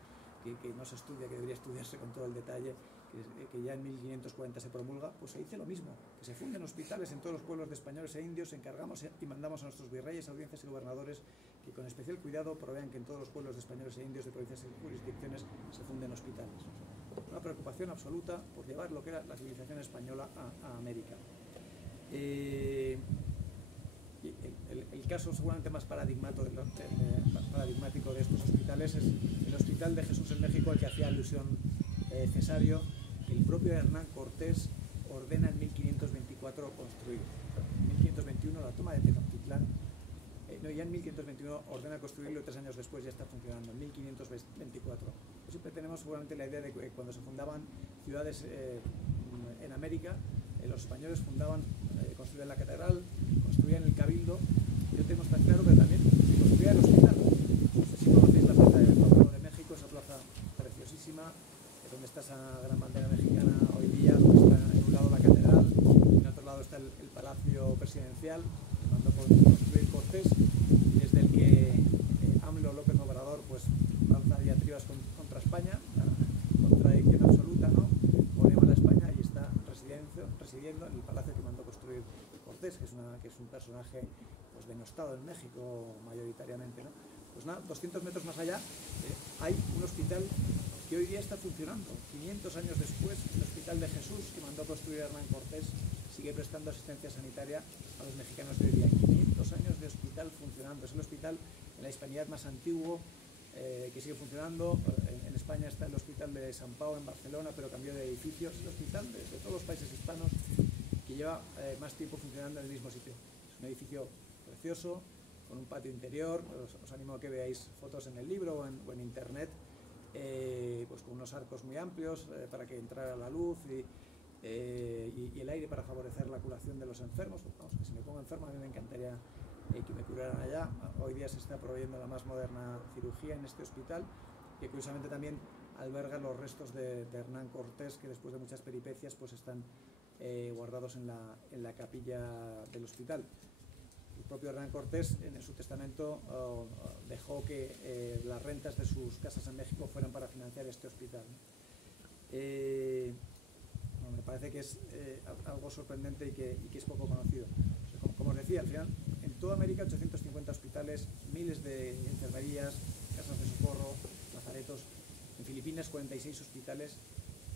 que no se estudia, que debería estudiarse con todo el detalle, que ya en 1540 se promulga, pues se dice lo mismo, que se funden hospitales en todos los pueblos de españoles e indios, encargamos y mandamos a nuestros virreyes, audiencias y gobernadores que con especial cuidado provean que en todos los pueblos de españoles e indios de provincias y jurisdicciones se funden hospitales. Una preocupación absoluta por llevar lo que era la civilización española a América. El caso seguramente más paradigmático de estos hospitales es el Hospital de Jesús en México, al que hacía alusión Cesario, que el propio Hernán Cortés ordena en 1524 construir. En 1521 la toma de Tenochtitlán, ya en 1521 ordena construirlo y 3 años después ya está funcionando, en 1524. Siempre tenemos seguramente la idea de que cuando se fundaban ciudades en América, los españoles construían la catedral, construían el cabildo. Yo tengo tan claro que también se construía el hospital. No sé si conocéis la plaza del Zócalo de México, esa plaza preciosísima, donde está esa gran bandera mexicana hoy día, donde está en un lado la catedral, y en otro lado está el palacio presidencial, que mandó construir Cortés, y desde el que AMLO López Obrador residiendo en el palacio que mandó construir Cortés, que es un personaje pues denostado en México mayoritariamente, ¿no? Pues nada, 200 metros más allá hay un hospital que hoy día está funcionando. 500 años después, el Hospital de Jesús, que mandó construir Hernán Cortés, sigue prestando asistencia sanitaria a los mexicanos de hoy día. 500 años de hospital funcionando. Es el hospital en la hispanidad más antiguo que sigue funcionando. En España está el Hospital de San Pau en Barcelona, pero cambió de edificio. Es el hospital de todos los países hispanos que lleva más tiempo funcionando en el mismo sitio. Es un edificio precioso, con un patio interior. Os animo a que veáis fotos en el libro o en internet, pues con unos arcos muy amplios para que entrara la luz y el aire para favorecer la curación de los enfermos. Vamos, que si me pongo enfermo a mí me encantaría que me curaran allá. Hoy día se está proveyendo la más moderna cirugía en este hospital, que curiosamente también alberga los restos de Hernán Cortés, que después de muchas peripecias pues están guardados en la capilla del hospital. El propio Hernán Cortés en su testamento dejó que las rentas de sus casas en México fueran para financiar este hospital. Me parece que es algo sorprendente y que es poco conocido. Como os decía, al final, en toda América 850 hospitales, miles de enfermerías, casas de socorro, lazaretos. En Filipinas 46 hospitales.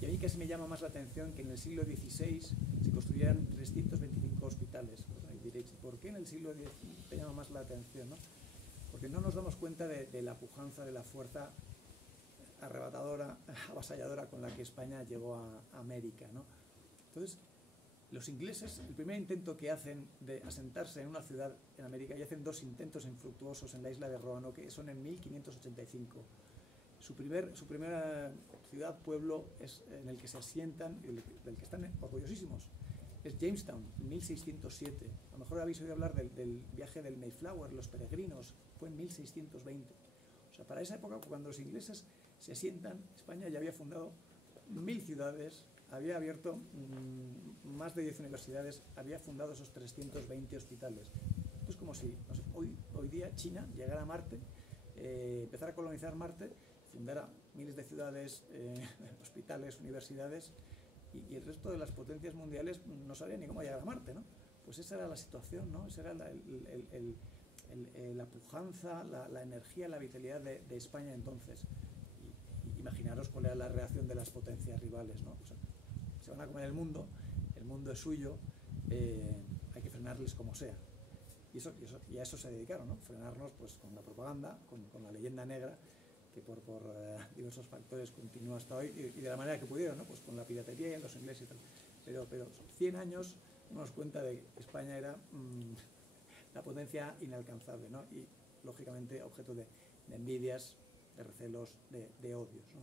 Y a mí casi me llama más la atención que en el siglo XVI se construyeran 325 hospitales. Y diréis, ¿por qué en el siglo X te llama más la atención, ¿no? Porque no nos damos cuenta de la pujanza, de la fuerza arrebatadora, avasalladora con la que España llegó a América, ¿no? Entonces, los ingleses, el primer intento que hacen de asentarse en una ciudad en América, y hacen dos intentos infructuosos en la isla de Roanoke, son en 1585. Su primera ciudad, pueblo, es en el que se asientan, del que están orgullosísimos, es Jamestown, en 1607. A lo mejor habéis oído hablar del viaje del Mayflower, los peregrinos, fue en 1620. O sea, para esa época, cuando los ingleses se asientan, España ya había fundado 1000 ciudades, había abierto más de 10 universidades, había fundado esos 320 hospitales. Es como si, no sé, hoy día China llegara a Marte, empezara a colonizar Marte, fundara miles de ciudades, hospitales, universidades, y el resto de las potencias mundiales no sabían ni cómo llegar a Marte, ¿no? Pues esa era la situación, ¿no? Esa era la pujanza, la energía, la vitalidad de España entonces. Y imaginaros cuál era la reacción de las potencias rivales, ¿no? O sea, se van a comer el mundo es suyo, hay que frenarles como sea. Y a eso se dedicaron, ¿no? Frenarnos pues, con la propaganda, con la leyenda negra, que por diversos factores continúa hasta hoy, y de la manera que pudieron, ¿no? Pues con la piratería y los ingleses y tal. Pero 100 años nos cuenta de que España era la potencia inalcanzable, ¿no? Y lógicamente objeto de envidias, de recelos, de odios, ¿no?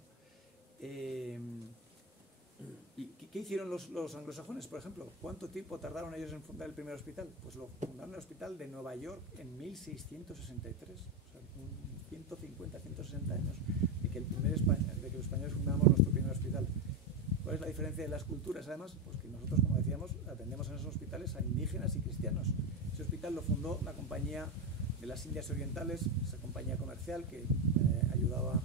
¿Y qué hicieron los anglosajones, por ejemplo? ¿Cuánto tiempo tardaron ellos en fundar el primer hospital? Pues lo fundaron el hospital de Nueva York en 1663, o sea, 150, 160 años de que los españoles fundamos nuestro primer hospital. ¿Cuál es la diferencia de las culturas? Además, pues que nosotros, como decíamos, atendemos en esos hospitales a indígenas y cristianos. Ese hospital lo fundó la Compañía de las Indias Orientales, esa compañía comercial que ayudaba a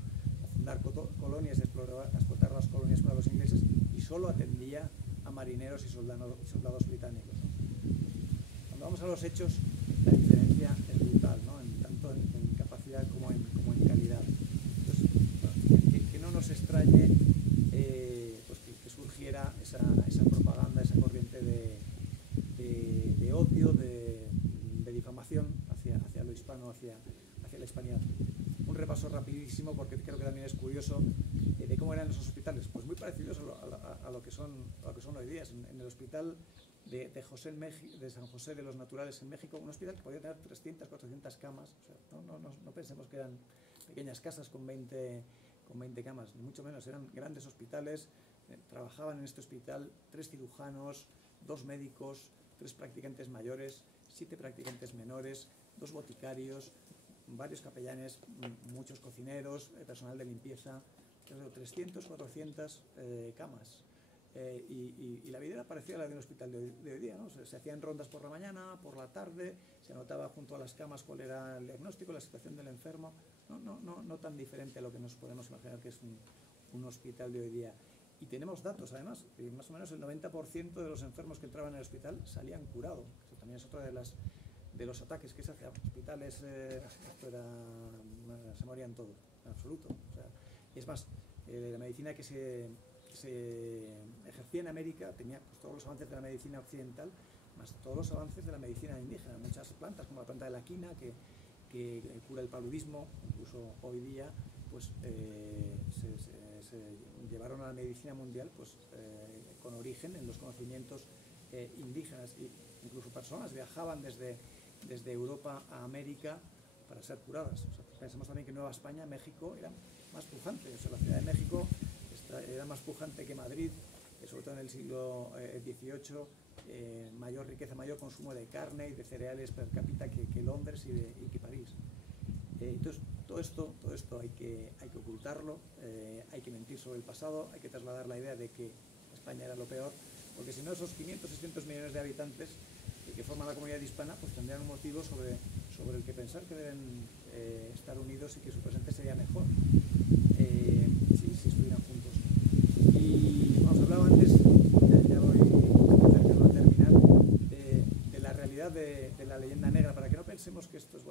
fundar colonias y a explotar las colonias para los ingleses, y solo atendía a marineros y soldados británicos. Cuando vamos a los hechos, la diferencia es brutal, ¿no? Tanto en capacidad como en calidad. Entonces, que no nos extrañe pues que surgiera esa propaganda, esa corriente de odio, de difamación hacia lo hispano, hacia la hispanidad. Un repaso rapidísimo, porque creo que también es curioso, de cómo eran esos hospitales. Pues muy parecidos a lo que son hoy día. En el hospital de San José de los Naturales en México, un hospital que podía tener 300, 400 camas. O sea, no pensemos que eran pequeñas casas con 20 camas, ni mucho menos. Eran grandes hospitales. Trabajaban en este hospital 3 cirujanos, 2 médicos, 3 practicantes mayores, 7 practicantes menores, 2 boticarios, varios capellanes, muchos cocineros, personal de limpieza, 300, 400 camas. Y la vida era parecida a la de un hospital de hoy día, ¿no? Se hacían rondas por la mañana, por la tarde, se anotaba junto a las camas cuál era el diagnóstico, la situación del enfermo. No tan diferente a lo que nos podemos imaginar que es un hospital de hoy día. Y tenemos datos, además, que más o menos el 90% de los enfermos que entraban en el hospital salían curados. Eso también es otro de los ataques que se hacen a hospitales. Se morían todos, en absoluto. O sea, es más, la medicina que se ejercía en América tenía pues, todos los avances de la medicina occidental, más todos los avances de la medicina indígena. Muchas plantas, como la planta de la quina, que cura el paludismo, incluso hoy día, pues se llevaron a la medicina mundial pues, con origen en los conocimientos indígenas. Y incluso personas viajaban desde Europa a América para ser curadas. O sea, pensamos también que Nueva España, México, era más pujante. O sea, la Ciudad de México era más pujante que Madrid, sobre todo en el siglo XVIII, mayor riqueza, mayor consumo de carne y de cereales per cápita que Londres y que París. Entonces, todo esto hay que ocultarlo, hay que mentir sobre el pasado, hay que trasladar la idea de que España era lo peor, porque si no, esos 500, 600 millones de habitantes que forman la comunidad hispana pues tendrían un motivo sobre el que pensar que deben estar unidos y que su presente sería mejor si estuvieran juntos. Y os hablaba antes, ya voy cerca a terminar, de la realidad de la leyenda negra, para que no pensemos que esto es,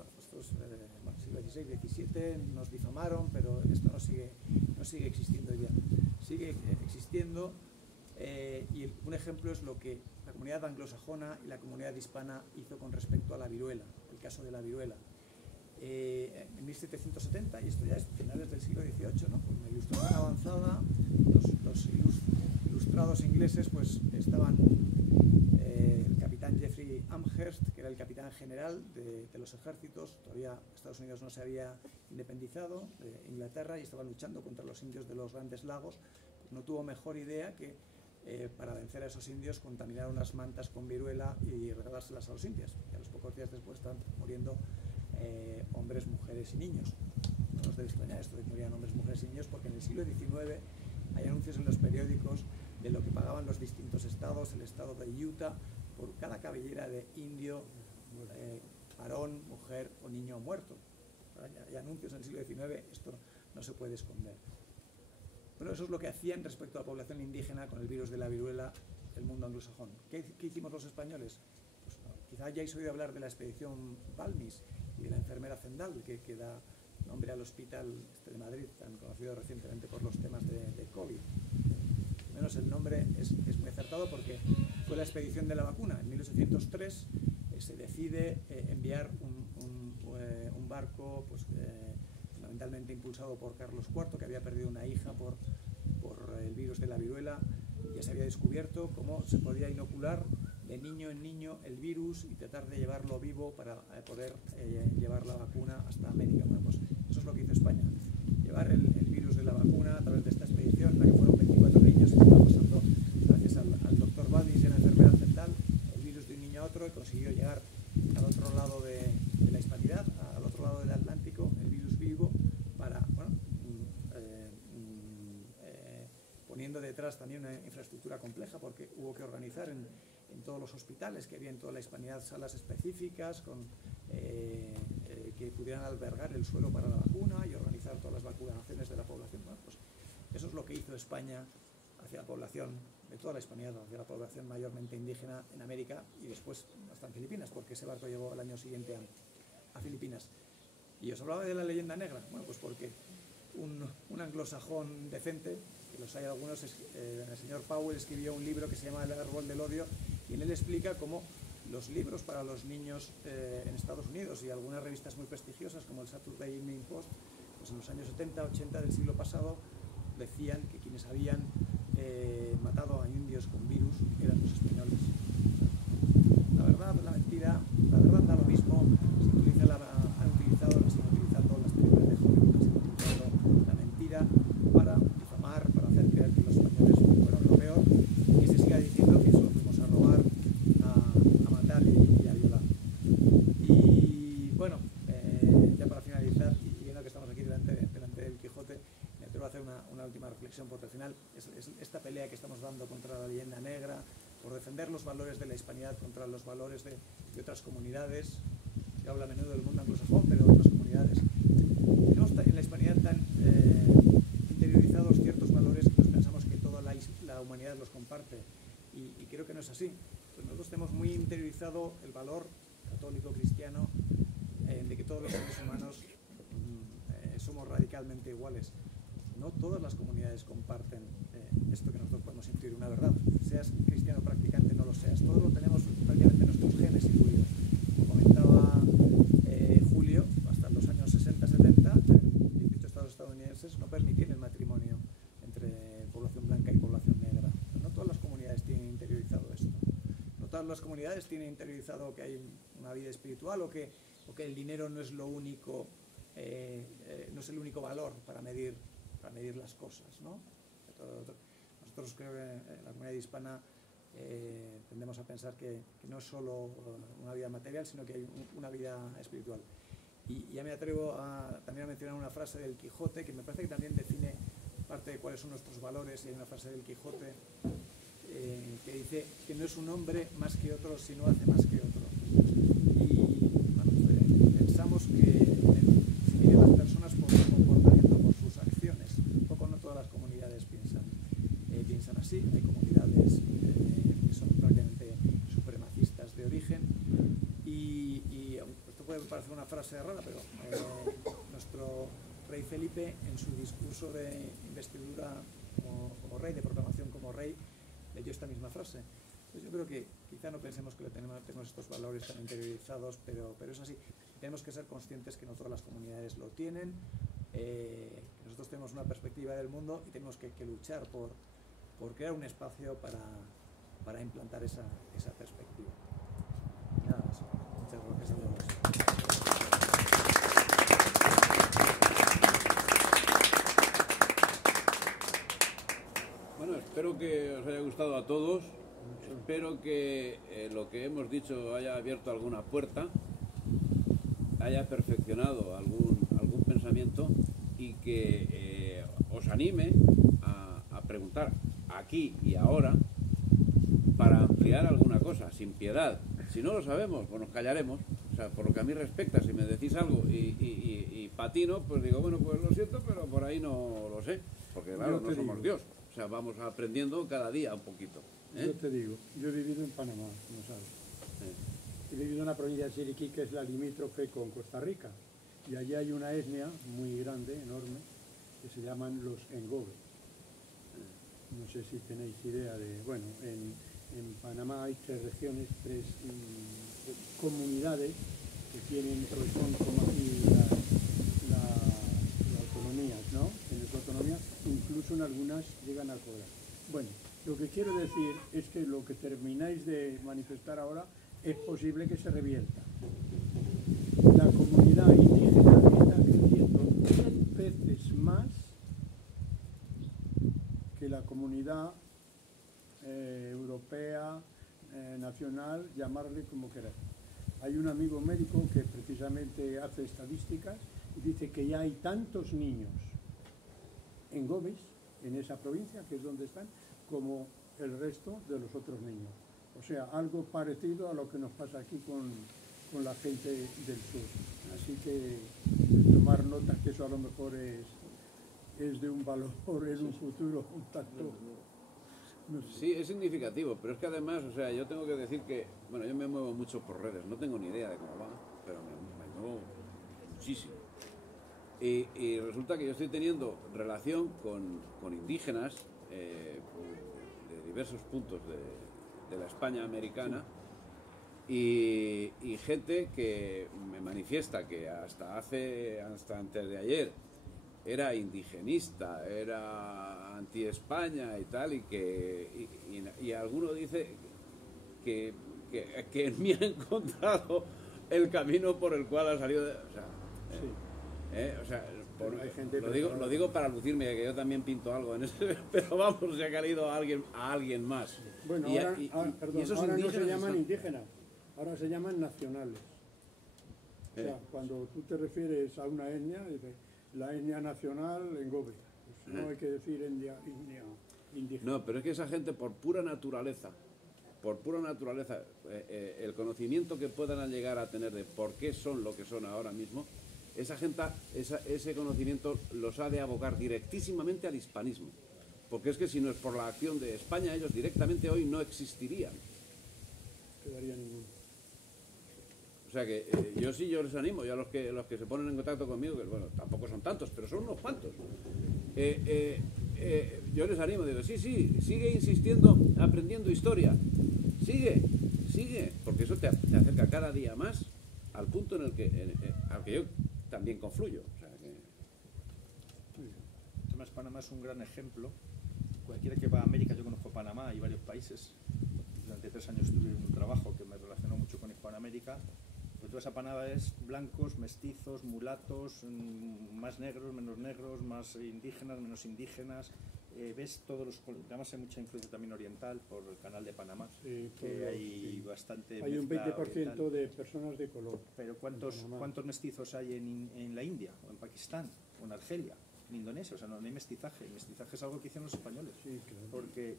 siglo XVI, XVII, nos difamaron, pero esto no sigue existiendo hoy día. Sigue existiendo, y un ejemplo es lo que la comunidad anglosajona y la comunidad hispana hizo con respecto a la viruela, el caso de la viruela. En 1770, y esto ya es finales del siglo XVIII, ¿no? Con la ilustración avanzada, los ilustrados ingleses pues estaban, el capitán Geoffrey Amherst, que era el capitán general de los ejércitos, todavía Estados Unidos no se había independizado de Inglaterra y estaban luchando contra los indios de los Grandes Lagos, pues no tuvo mejor idea que para vencer a esos indios contaminar unas mantas con viruela y regalárselas a los indios. Y a los pocos días después estaban muriendo hombres, mujeres y niños. No nos debe extrañar esto de que morían hombres, mujeres y niños, porque en el siglo XIX hay anuncios en los periódicos de lo que pagaban los distintos estados, el estado de Utah, por cada cabellera de indio, varón, mujer o niño muerto. Hay anuncios en el siglo XIX, esto no se puede esconder. Bueno, eso es lo que hacían respecto a la población indígena con el virus de la viruela del mundo anglosajón. ¿Qué hicimos los españoles? Pues, quizá hayáis oído hablar de la expedición Balmis y de la enfermera Zendal, que da nombre al hospital de Madrid, tan conocido recientemente por los temas de COVID. Menos el nombre es muy acertado porque fue la expedición de la vacuna. En 1803 se decide enviar un barco pues, fundamentalmente impulsado por Carlos IV, que había perdido una hija por el virus de la viruela. Ya se había descubierto cómo se podía inocular de niño en niño el virus y tratar de llevarlo vivo para poder llevar la vacuna hasta América. Bueno, pues eso es lo que hizo España, llevar el virus de la vacuna a través de esta expedición, en la que fueron 24 niños, y estaba pasando, gracias al doctor Balmis y a la enfermera Zendal, el virus de un niño a otro, y consiguió llegar al otro lado de la hispanidad, al otro lado del Atlántico, el virus vivo, para, bueno, poniendo detrás también una infraestructura compleja, porque hubo que organizar en todos los hospitales que había en toda la hispanidad salas específicas que pudieran albergar el suelo para la vacuna y organizar todas las vacunaciones de la población. Bueno, pues eso es lo que hizo España hacia la población de toda la hispanidad, hacia la población mayormente indígena en América y después hasta en Filipinas, porque ese barco llegó al año siguiente a Filipinas. Y os hablaba de la leyenda negra, bueno, pues porque un anglosajón decente, que los hay algunos, el señor Powell escribió un libro que se llama El árbol del odio, y en él explica cómo los libros para los niños en Estados Unidos y algunas revistas muy prestigiosas como el Saturday Evening Post, pues en los años 70, 80 del siglo pasado decían que quienes habían matado a indios con virus eran los españoles. La verdad, la mentira, la verdad da lo mismo si han utilizado las películas de Hollywood, si han utilizado la mentira para difamar, para hacer creer que los españoles fueron lo peor, y se siga diciendo que solo fuimos a robar, a matar y a violar. Y bueno, ya para finalizar, y viendo que estamos aquí delante del Quijote, me atrevo a hacer una última reflexión, porque al final es esta pelea que estamos dando contra la leyenda negra, por defender los valores de la hispanidad contra los valores de otras comunidades. Yo hablo a menudo del mundo anglosajón, pero de otras comunidades. Tenemos en la hispanidad tan interiorizados ciertos valores que nos pensamos que toda la comunidades los comparte, y creo que no es así. Pues nosotros tenemos muy interiorizado el valor católico cristiano de que todos los seres humanos somos radicalmente iguales. No todas las comunidades comparten esto que nosotros podemos intuir una verdad. Seas cristiano practicante, no lo seas. Todos lo tenemos prácticamente en nuestros genes incluidos. Como comentaba Julio, hasta los años 60-70, 18 estados estadounidenses no permitían el matrimonio entre población blanca y población negra. No todas las comunidades tienen interiorizado esto. No todas las comunidades tienen interiorizado que hay una vida espiritual o que el dinero no es lo único, no es el único valor para medir las cosas, ¿no? Nosotros creo que en la comunidad hispana tendemos a pensar que no es solo una vida material, sino que hay una vida espiritual. Y ya me atrevo también a mencionar una frase del Quijote que me parece que también define parte de cuáles son nuestros valores. Y hay una frase del Quijote que dice que no es un hombre más que otro, sino hace más que otro. Y bueno, pensamos que se miden las personas por su comportamiento, por sus acciones. Un poco no todas las comunidades piensan así. Hay comunidades que son prácticamente supremacistas de origen, y esto puede parecer una frase rara, pero nuestro rey Felipe, en su discurso de investidura como rey, de proclamación como rey, leyó esta misma frase. Entonces yo creo que quizá no pensemos que tenemos estos valores tan interiorizados, pero es así. Tenemos que ser conscientes que no todas las comunidades lo tienen, nosotros tenemos una perspectiva del mundo y tenemos que luchar por crear un espacio para implantar esa perspectiva. Y nada más. Muchas gracias a todos. Bueno, espero que os haya gustado a todos. Espero que lo que hemos dicho haya abierto alguna puerta, haya perfeccionado algún pensamiento, y que os anime a preguntar aquí y ahora para ampliar alguna cosa, sin piedad. Si no lo sabemos, pues nos callaremos. O sea, por lo que a mí respecta, si me decís algo y patino, pues digo, bueno, pues lo siento, pero por ahí no lo sé. Porque claro, no somos Dios. O sea, vamos aprendiendo cada día un poquito. Yo te digo, yo he vivido en Panamá, como sabes. He vivido en la provincia de Chiriquí, que es la limítrofe con Costa Rica. Y allí hay una etnia muy grande, enorme, que se llaman los Ngobe. No sé si tenéis idea de... Bueno, en Panamá hay 3 regiones, 3 comunidades que tienen, pues son como aquí las autonomías, ¿no? En su autonomía, incluso en algunas llegan a cobrar. Bueno, lo que quiero decir es que lo que termináis de manifestar ahora es posible que se revierta. La comunidad indígena está creciendo 10 veces más que la comunidad europea, nacional, llamarle como queráis. Hay un amigo médico que precisamente hace estadísticas y dice que ya hay tantos niños en Gómez, en esa provincia, que es donde están, como el resto de los otros niños. O sea, algo parecido a lo que nos pasa aquí con la gente del sur. Así que tomar nota que eso a lo mejor es de un valor en un futuro un tanto... No sé. Sí, es significativo, pero es que además, o sea, yo tengo que decir que, bueno, yo me muevo mucho por redes, no tengo ni idea de cómo va, pero me muevo muchísimo. Y resulta que yo estoy teniendo relación con indígenas de diversos puntos de la España americana, y gente que me manifiesta que hasta antes de ayer era indigenista, era anti-España y tal, y alguno dice que en mí ha encontrado el camino por el cual ha salido Hay gente lo digo para lucirme, que yo también pinto algo en ese, pero vamos, se ha caído a alguien más. Bueno, ahora no se llaman indígenas, ahora se llaman nacionales. O sea, cuando tú te refieres a una etnia, dices, la etnia nacional en Gobe. Pues no hay que decir etnia indígena. No, pero es que esa gente, por pura naturaleza, el conocimiento que puedan llegar a tener de por qué son lo que son ahora mismo, esa gente, ese conocimiento los ha de abocar directísimamente al hispanismo. porque es que si no es por la acción de España, ellos directamente hoy no existirían. Quedaría ninguno. O sea que yo les animo, yo a los que se ponen en contacto conmigo, que bueno, tampoco son tantos, pero son unos cuantos. Yo les animo, digo, sí, sigue insistiendo, aprendiendo historia, sigue, porque eso te acerca cada día más al punto en el que, al que yo también confluyo. O sea que... Además, Panamá es un gran ejemplo. Cualquiera que va a América, yo conozco Panamá y varios países. Durante 3 años tuve un trabajo que me relacionó mucho con Hispanoamérica. Pues toda esa Panamá es blancos, mestizos, mulatos, más negros, menos negros, más indígenas, menos indígenas. Ves todos los... Además hay mucha influencia también oriental por el canal de Panamá, Sí, que hay bastante... Hay un 20% oriental. de personas de color. Pero ¿cuántos mestizos hay en la India, o en Pakistán, o en Argelia, en Indonesia? O sea, no hay mestizaje. El mestizaje es algo que hicieron los españoles. Sí, claro. Porque,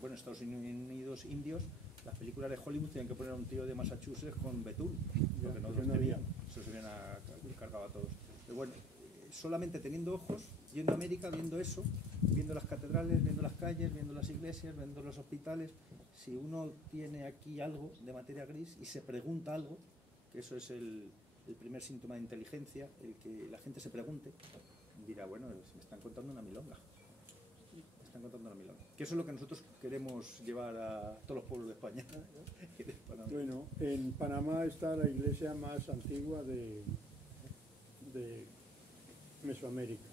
bueno, Estados Unidos indios, las películas de Hollywood tenían que poner a un tío de Massachusetts con betún, porque no los tenían. Eso se habían cargado a todos. Pero bueno, solamente teniendo ojos, yendo a América, viendo eso, viendo las catedrales, viendo las calles, viendo las iglesias, viendo los hospitales, si uno tiene aquí algo de materia gris y se pregunta algo, que eso es el primer síntoma de inteligencia, el que la gente se pregunte, dirá, bueno, me están contando una milonga. Me están contando una milonga. Que eso es lo que nosotros queremos llevar a todos los pueblos de España. Bueno, en Panamá está la iglesia más antigua de Mesoamérica,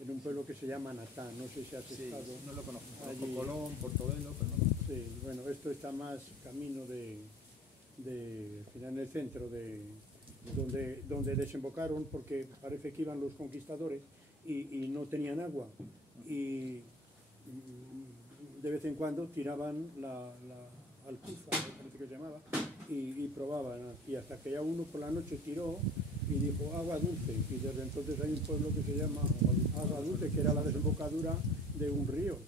en un pueblo que se llama Natá. No sé si has estado. No lo conozco. Allí. Colón, Portobelo, pero no. Sí, bueno, esto está más camino en el centro de donde desembocaron, porque parece que iban los conquistadores y no tenían agua, y de vez en cuando tiraban la alcuza, me parece que se llamaba, y probaban, y hasta que ya uno por la noche tiró y dijo agua dulce, y desde entonces hay un pueblo que se llama Agua Dulce, que era la desembocadura de un río,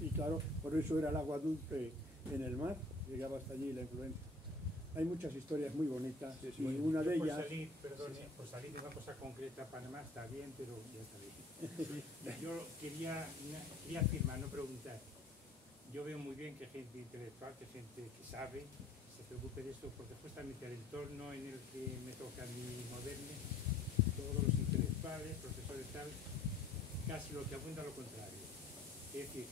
y claro, por eso era el agua dulce en el mar, llegaba hasta allí la influencia. Hay muchas historias muy bonitas, y una de ellas... Por salir de una cosa concreta, Panamá está bien, pero ya está bien. Yo quería afirmar, no preguntar. Yo veo muy bien que gente intelectual, que gente que sabe, se preocupe de esto, porque justamente el entorno en el que me toca a mí moverme, todos los intelectuales, profesores tal, casi lo que abunda lo contrario. Es decir,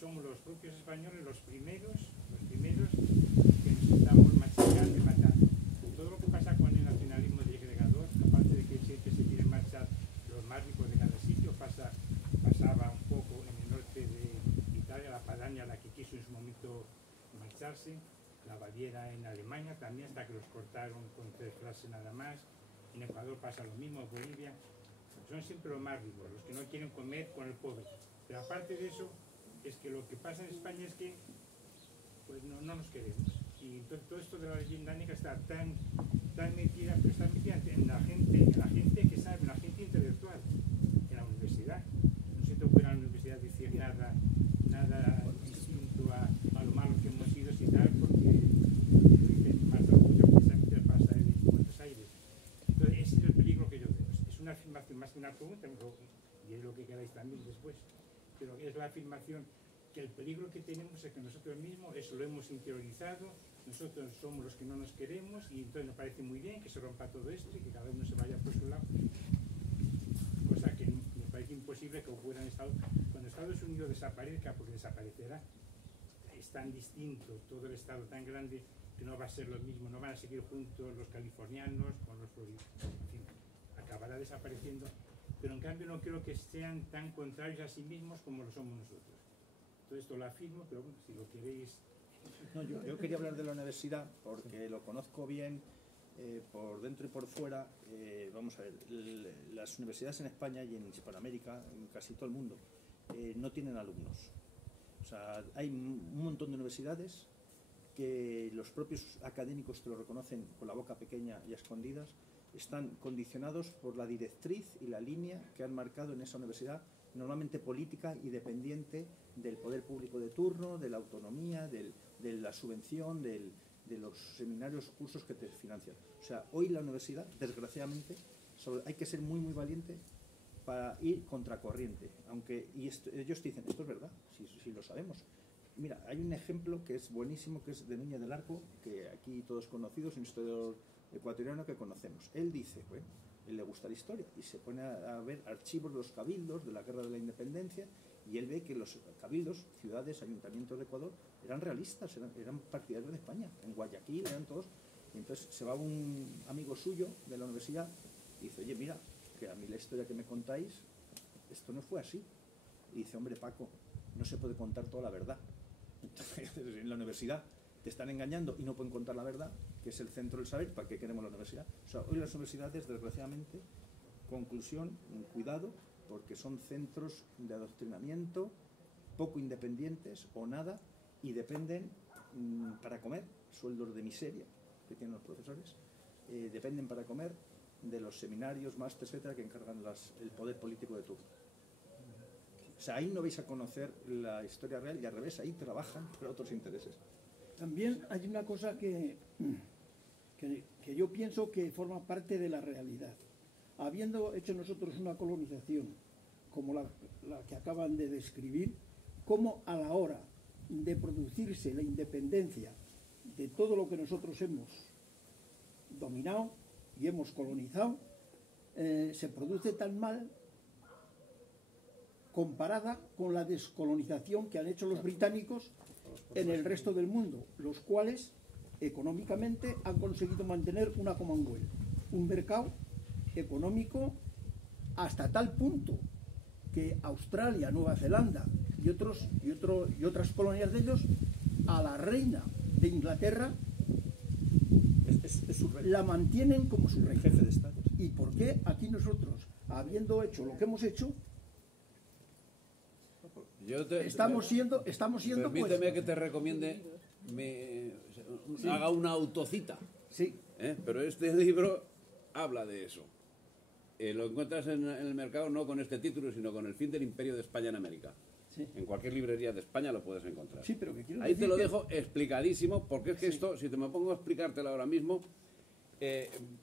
somos los propios españoles los primeros que nos estamos machacando y matando. Todo lo que pasa con el nacionalismo disgregador, aparte de que siempre se quieren marchar los más ricos de cada sitio, pasaba un poco en el norte de Italia, la Padania, la que quiso en su momento marcharse, la Baviera en Alemania también, hasta que los cortaron con 3 clases nada más. En Ecuador pasa lo mismo, en Bolivia. Son siempre los más ricos, los que no quieren comer con el pobre. Pero aparte de eso, es que lo que pasa en España es que pues no nos queremos. Y todo esto de la leyenda negra está tan metida, pero está metida en la gente que sabe, en la gente intelectual, en la universidad. No se te ocurre en la universidad decir nada distinto a lo malo que hemos sido y tal, porque más de lo que precisamente pasa en Buenos Aires. Entonces, ese es el peligro que yo veo. Es una afirmación más que una pregunta, y es lo que queráis también después, pero es la afirmación que el peligro que tenemos es que nosotros mismos eso lo hemos interiorizado, nosotros somos los que no nos queremos, y entonces nos parece muy bien que se rompa todo esto y que cada uno se vaya por su lado, cosa que me parece imposible que ocurra en Estados Unidos. Cuando Estados Unidos desaparezca, porque desaparecerá, es tan distinto todo el estado tan grande que no va a ser lo mismo, no van a seguir juntos los californianos con los floridianos, en fin, acabará desapareciendo, pero en cambio no creo que sean tan contrarios a sí mismos como lo somos nosotros. Todo esto lo afirmo, pero bueno, si lo queréis... No, yo quería hablar de la universidad porque lo conozco bien por dentro y por fuera. Vamos a ver, las universidades en España y en Hispanoamérica, en casi todo el mundo, no tienen alumnos. O sea, hay un montón de universidades que los propios académicos te lo reconocen con la boca pequeña y a escondidas, están condicionados por la directriz y la línea que han marcado en esa universidad, normalmente política y dependiente del poder público de turno, de la autonomía, de la subvención, de los seminarios, cursos que te financian. O sea, hoy la universidad, desgraciadamente, hay que ser muy, muy valiente para ir contracorriente. Aunque ellos dicen, esto es verdad, si lo sabemos. Mira, hay un ejemplo que es buenísimo, que es de Núñez del Arco, que aquí todos conocidos, un historiador ecuatoriano que conocemos. Él dice, bueno, él le gusta la historia y se pone a ver archivos de los cabildos de la Guerra de la Independencia y él ve que los cabildos, ciudades, ayuntamientos de Ecuador eran realistas, eran partidarios de España. En Guayaquil eran todos. Y entonces se va un amigo suyo de la universidad y dice, oye, mira, que a mí la historia que me contáis, esto no fue así. Y dice, hombre, Paco, no se puede contar toda la verdad. Entonces, en la universidad te están engañando y no pueden contar la verdad, que es el centro del saber. ¿Para qué queremos la universidad? O sea, hoy las universidades, desgraciadamente, conclusión, cuidado, porque son centros de adoctrinamiento poco independientes o nada, y dependen para comer, sueldos de miseria que tienen los profesores, dependen para comer de los seminarios, másteres, etcétera, que encargan el poder político de turno. O sea, ahí no vais a conocer la historia real y al revés, ahí trabajan por otros intereses. También hay una cosa que yo pienso que forma parte de la realidad. Habiendo hecho nosotros una colonización como la que acaban de describir, como a la hora de producirse la independencia de todo lo que nosotros hemos dominado y hemos colonizado, se produce tan mal comparada con la descolonización que han hecho los británicos en el resto del mundo, los cuales económicamente han conseguido mantener una Commonwealth, un mercado económico hasta tal punto que Australia, Nueva Zelanda y otras colonias de ellos, a la reina de Inglaterra Es su rey, la mantienen como su rey. jefe de Estado. ¿Y por qué aquí nosotros, habiendo hecho lo que hemos hecho, estamos siendo Permíteme pues, que te recomiende, haga una autocita. sí, Pero este libro habla de eso. Lo encuentras en el mercado no con este título, sino con El fin del imperio de España en América. sí, En cualquier librería de España lo puedes encontrar. sí, pero que quiero Ahí te decir lo que- dejo explicadísimo, porque es que esto, si te me pongo a explicártelo ahora mismo,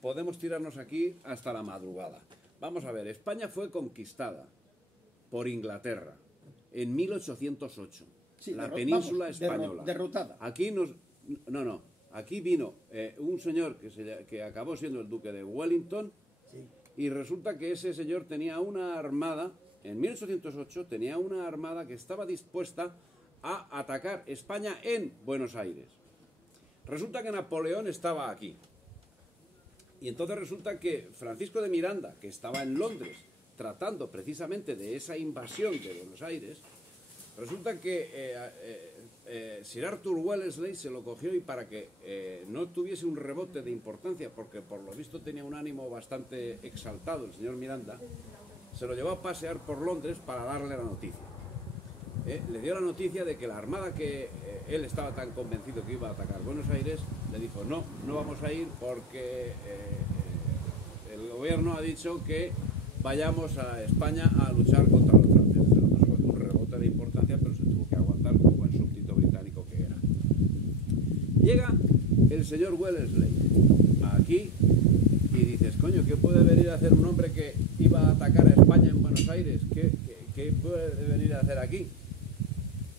podemos tirarnos aquí hasta la madrugada. Vamos a ver, España fue conquistada por Inglaterra en 1808, Sí, la península vamos, española. derrotada. Aquí aquí vino un señor que acabó siendo el duque de Wellington, sí, y resulta que ese señor tenía una armada, en 1808 tenía una armada que estaba dispuesta a atacar España en Buenos Aires. Resulta que Napoleón estaba aquí. Y entonces resulta que Francisco de Miranda, que estaba en Londres tratando precisamente de esa invasión de Buenos Aires, resulta que Sir Arthur Wellesley se lo cogió y para que no tuviese un rebote de importancia, porque por lo visto tenía un ánimo bastante exaltado el señor Miranda, se lo llevó a pasear por Londres para darle la noticia. Le dio la noticia de que la armada que él estaba tan convencido que iba a atacar Buenos Aires, le dijo, no vamos a ir porque el gobierno ha dicho que vayamos a España a luchar contra los franceses. Se lo puso con un rebote de importancia, pero se tuvo que aguantar como buen súbdito británico que era. Llega el señor Wellesley aquí y dices, coño, ¿qué puede venir a hacer un hombre que iba a atacar a España en Buenos Aires? ¿Qué puede venir a hacer aquí?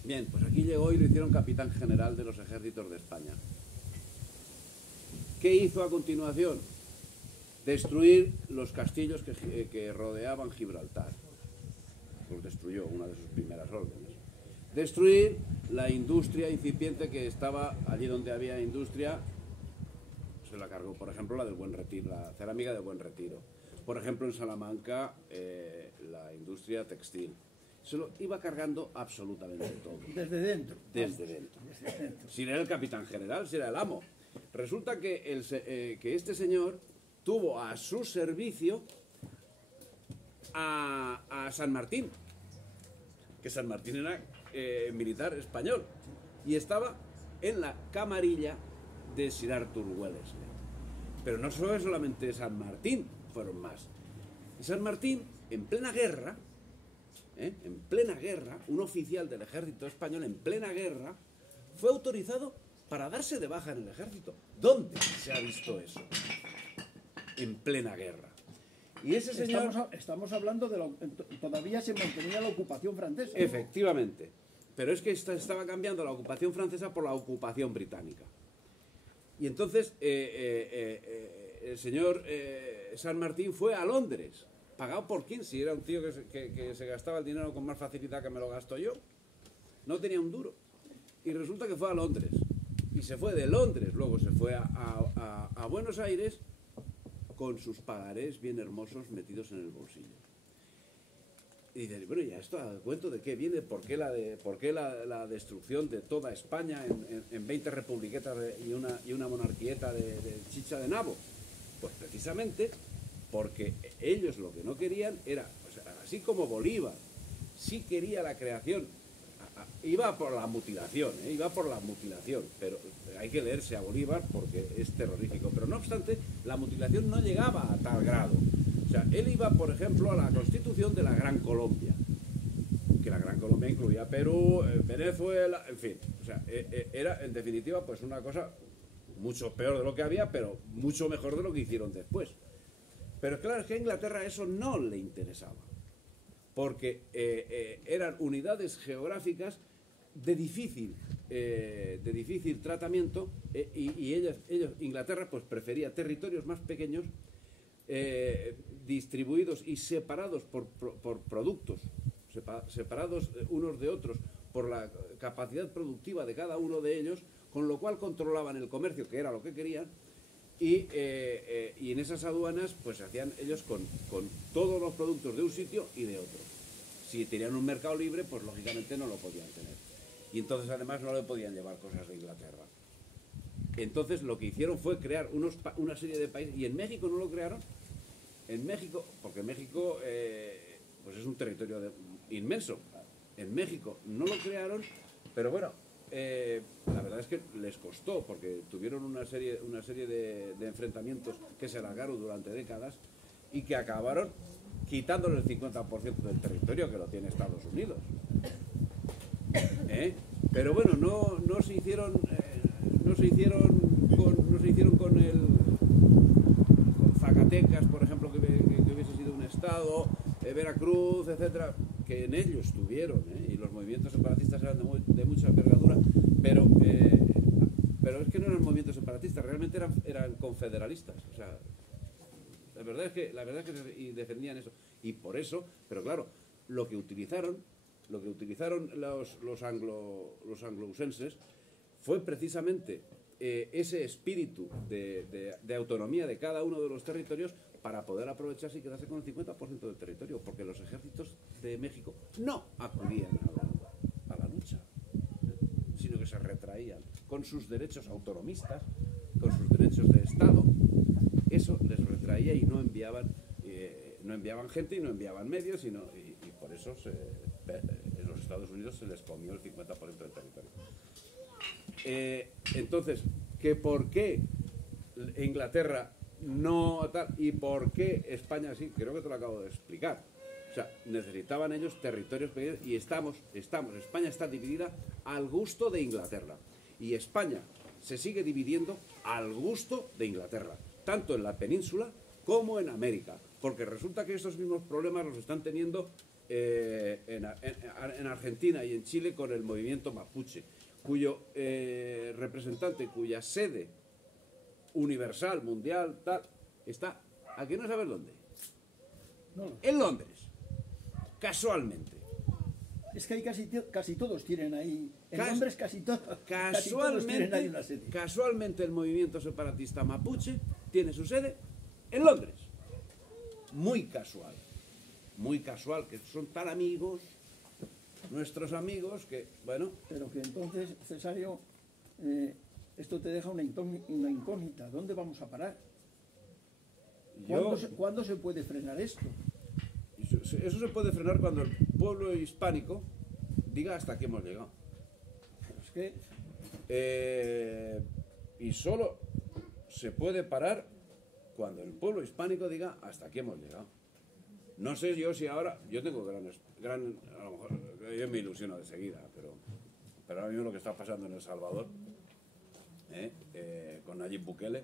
Bien, pues aquí llegó y lo hicieron capitán general de los ejércitos de España. ¿Qué hizo a continuación? Destruir los castillos que rodeaban Gibraltar. Los destruyó, una de sus primeras órdenes. Destruir la industria incipiente que estaba allí donde había industria, se la cargó, por ejemplo, la del Buen Retiro, la cerámica del Buen Retiro. Por ejemplo, en Salamanca, la industria textil. Se lo iba cargando absolutamente todo. desde dentro. Desde dentro. Si era el capitán general, si era el amo. Resulta que este señor tuvo a su servicio a San Martín, que San Martín era militar español, y estaba en la camarilla de Sir Arthur Wellesley. Pero no fue solamente San Martín, fueron más. San Martín, en plena guerra, un oficial del ejército español en plena guerra fue autorizado para darse de baja en el ejército. ¿Dónde se ha visto eso? En plena guerra. Y ese señor... Estamos hablando de todavía se mantenía la ocupación francesa. Efectivamente. Pero es que estaba cambiando la ocupación francesa por la ocupación británica. Y entonces el señor San Martín fue a Londres. ¿Pagado por quién? Si era un tío que se gastaba el dinero con más facilidad que me lo gasto yo. No tenía un duro. Y resulta que fue a Londres. Y se fue de Londres. Luego se fue a Buenos Aires con sus pagarés bien hermosos metidos en el bolsillo. Y dices, bueno, ya esto, ¿a cuento de qué viene? ¿Por qué la destrucción de toda España en 20 republiquetas y una monarquieta de chicha de nabo? Pues precisamente porque ellos lo que no querían era, o sea, así como Bolívar sí quería la creación, iba por la mutilación, pero hay que leerse a Bolívar porque es terrorífico. Pero no obstante, la mutilación no llegaba a tal grado. O sea, él iba, por ejemplo, a la constitución de la Gran Colombia, que la Gran Colombia incluía Perú, Venezuela, en fin. O sea, era en definitiva pues una cosa mucho peor de lo que había, pero mucho mejor de lo que hicieron después. Pero claro, es que a Inglaterra eso no le interesaba, porque eran unidades geográficas de difícil tratamiento, y Inglaterra pues prefería territorios más pequeños, distribuidos y separados por productos, separados unos de otros por la capacidad productiva de cada uno de ellos, con lo cual controlaban el comercio, que era lo que querían, y en esas aduanas pues hacían ellos con todos los productos de un sitio y de otro. Si tenían un mercado libre, pues lógicamente no lo podían tener. Y entonces además no le podían llevar cosas de Inglaterra. Entonces lo que hicieron fue crear una serie de países, y en México no lo crearon. En México, porque México pues es un territorio inmenso. En México no lo crearon, pero bueno, la verdad es que les costó, porque tuvieron una serie de enfrentamientos que se alargaron durante décadas y que acabaron quitándole el 50% del territorio que lo tiene Estados Unidos. Pero bueno, no se hicieron con Zacatecas, por ejemplo, que hubiese sido un estado, Veracruz, etcétera, que en ellos estuvieron, y los movimientos separatistas eran de mucha envergadura, pero es que no eran movimientos separatistas, realmente eran confederalistas. O sea, la verdad es que y defendían eso, y por eso, pero claro, lo que utilizaron los anglousenses fue precisamente ese espíritu de autonomía de cada uno de los territorios para poder aprovecharse y quedarse con el 50% del territorio, porque los ejércitos de México no acudían a la lucha, sino que se retraían con sus derechos autonomistas, con sus derechos de Estado. Eso les retraía y no enviaban gente y no enviaban medios, y por eso en los Estados Unidos se les comió el 50% del territorio. Entonces, ¿que por qué Inglaterra no tal y por qué España sí? Creo que te lo acabo de explicar. O sea, necesitaban ellos territorios pequeños, y España está dividida al gusto de Inglaterra, y España se sigue dividiendo al gusto de Inglaterra, tanto en la península como en América, porque resulta que estos mismos problemas los están teniendo en Argentina y en Chile con el movimiento mapuche, cuyo representante, cuya sede universal, mundial, tal, está, ¿a que no sabes dónde? No. En Londres, casualmente. Es que hay casi todos tienen ahí, en Londres casi todos tienen ahí una sede. Casualmente el movimiento separatista mapuche tiene su sede en Londres. Muy casual, que son tan amigos, nuestros amigos, que, bueno... Pero que entonces, Cesario, esto te deja una incógnita. ¿Dónde vamos a parar? ¿Cuándo se puede frenar esto? Eso se puede frenar cuando el pueblo hispánico diga hasta aquí hemos llegado. Es que... y solo se puede parar cuando el pueblo hispánico diga hasta aquí hemos llegado. No sé yo si ahora... Yo tengo a lo mejor, yo me ilusiono de seguida, pero ahora mismo lo que está pasando en El Salvador, con Nayib Bukele,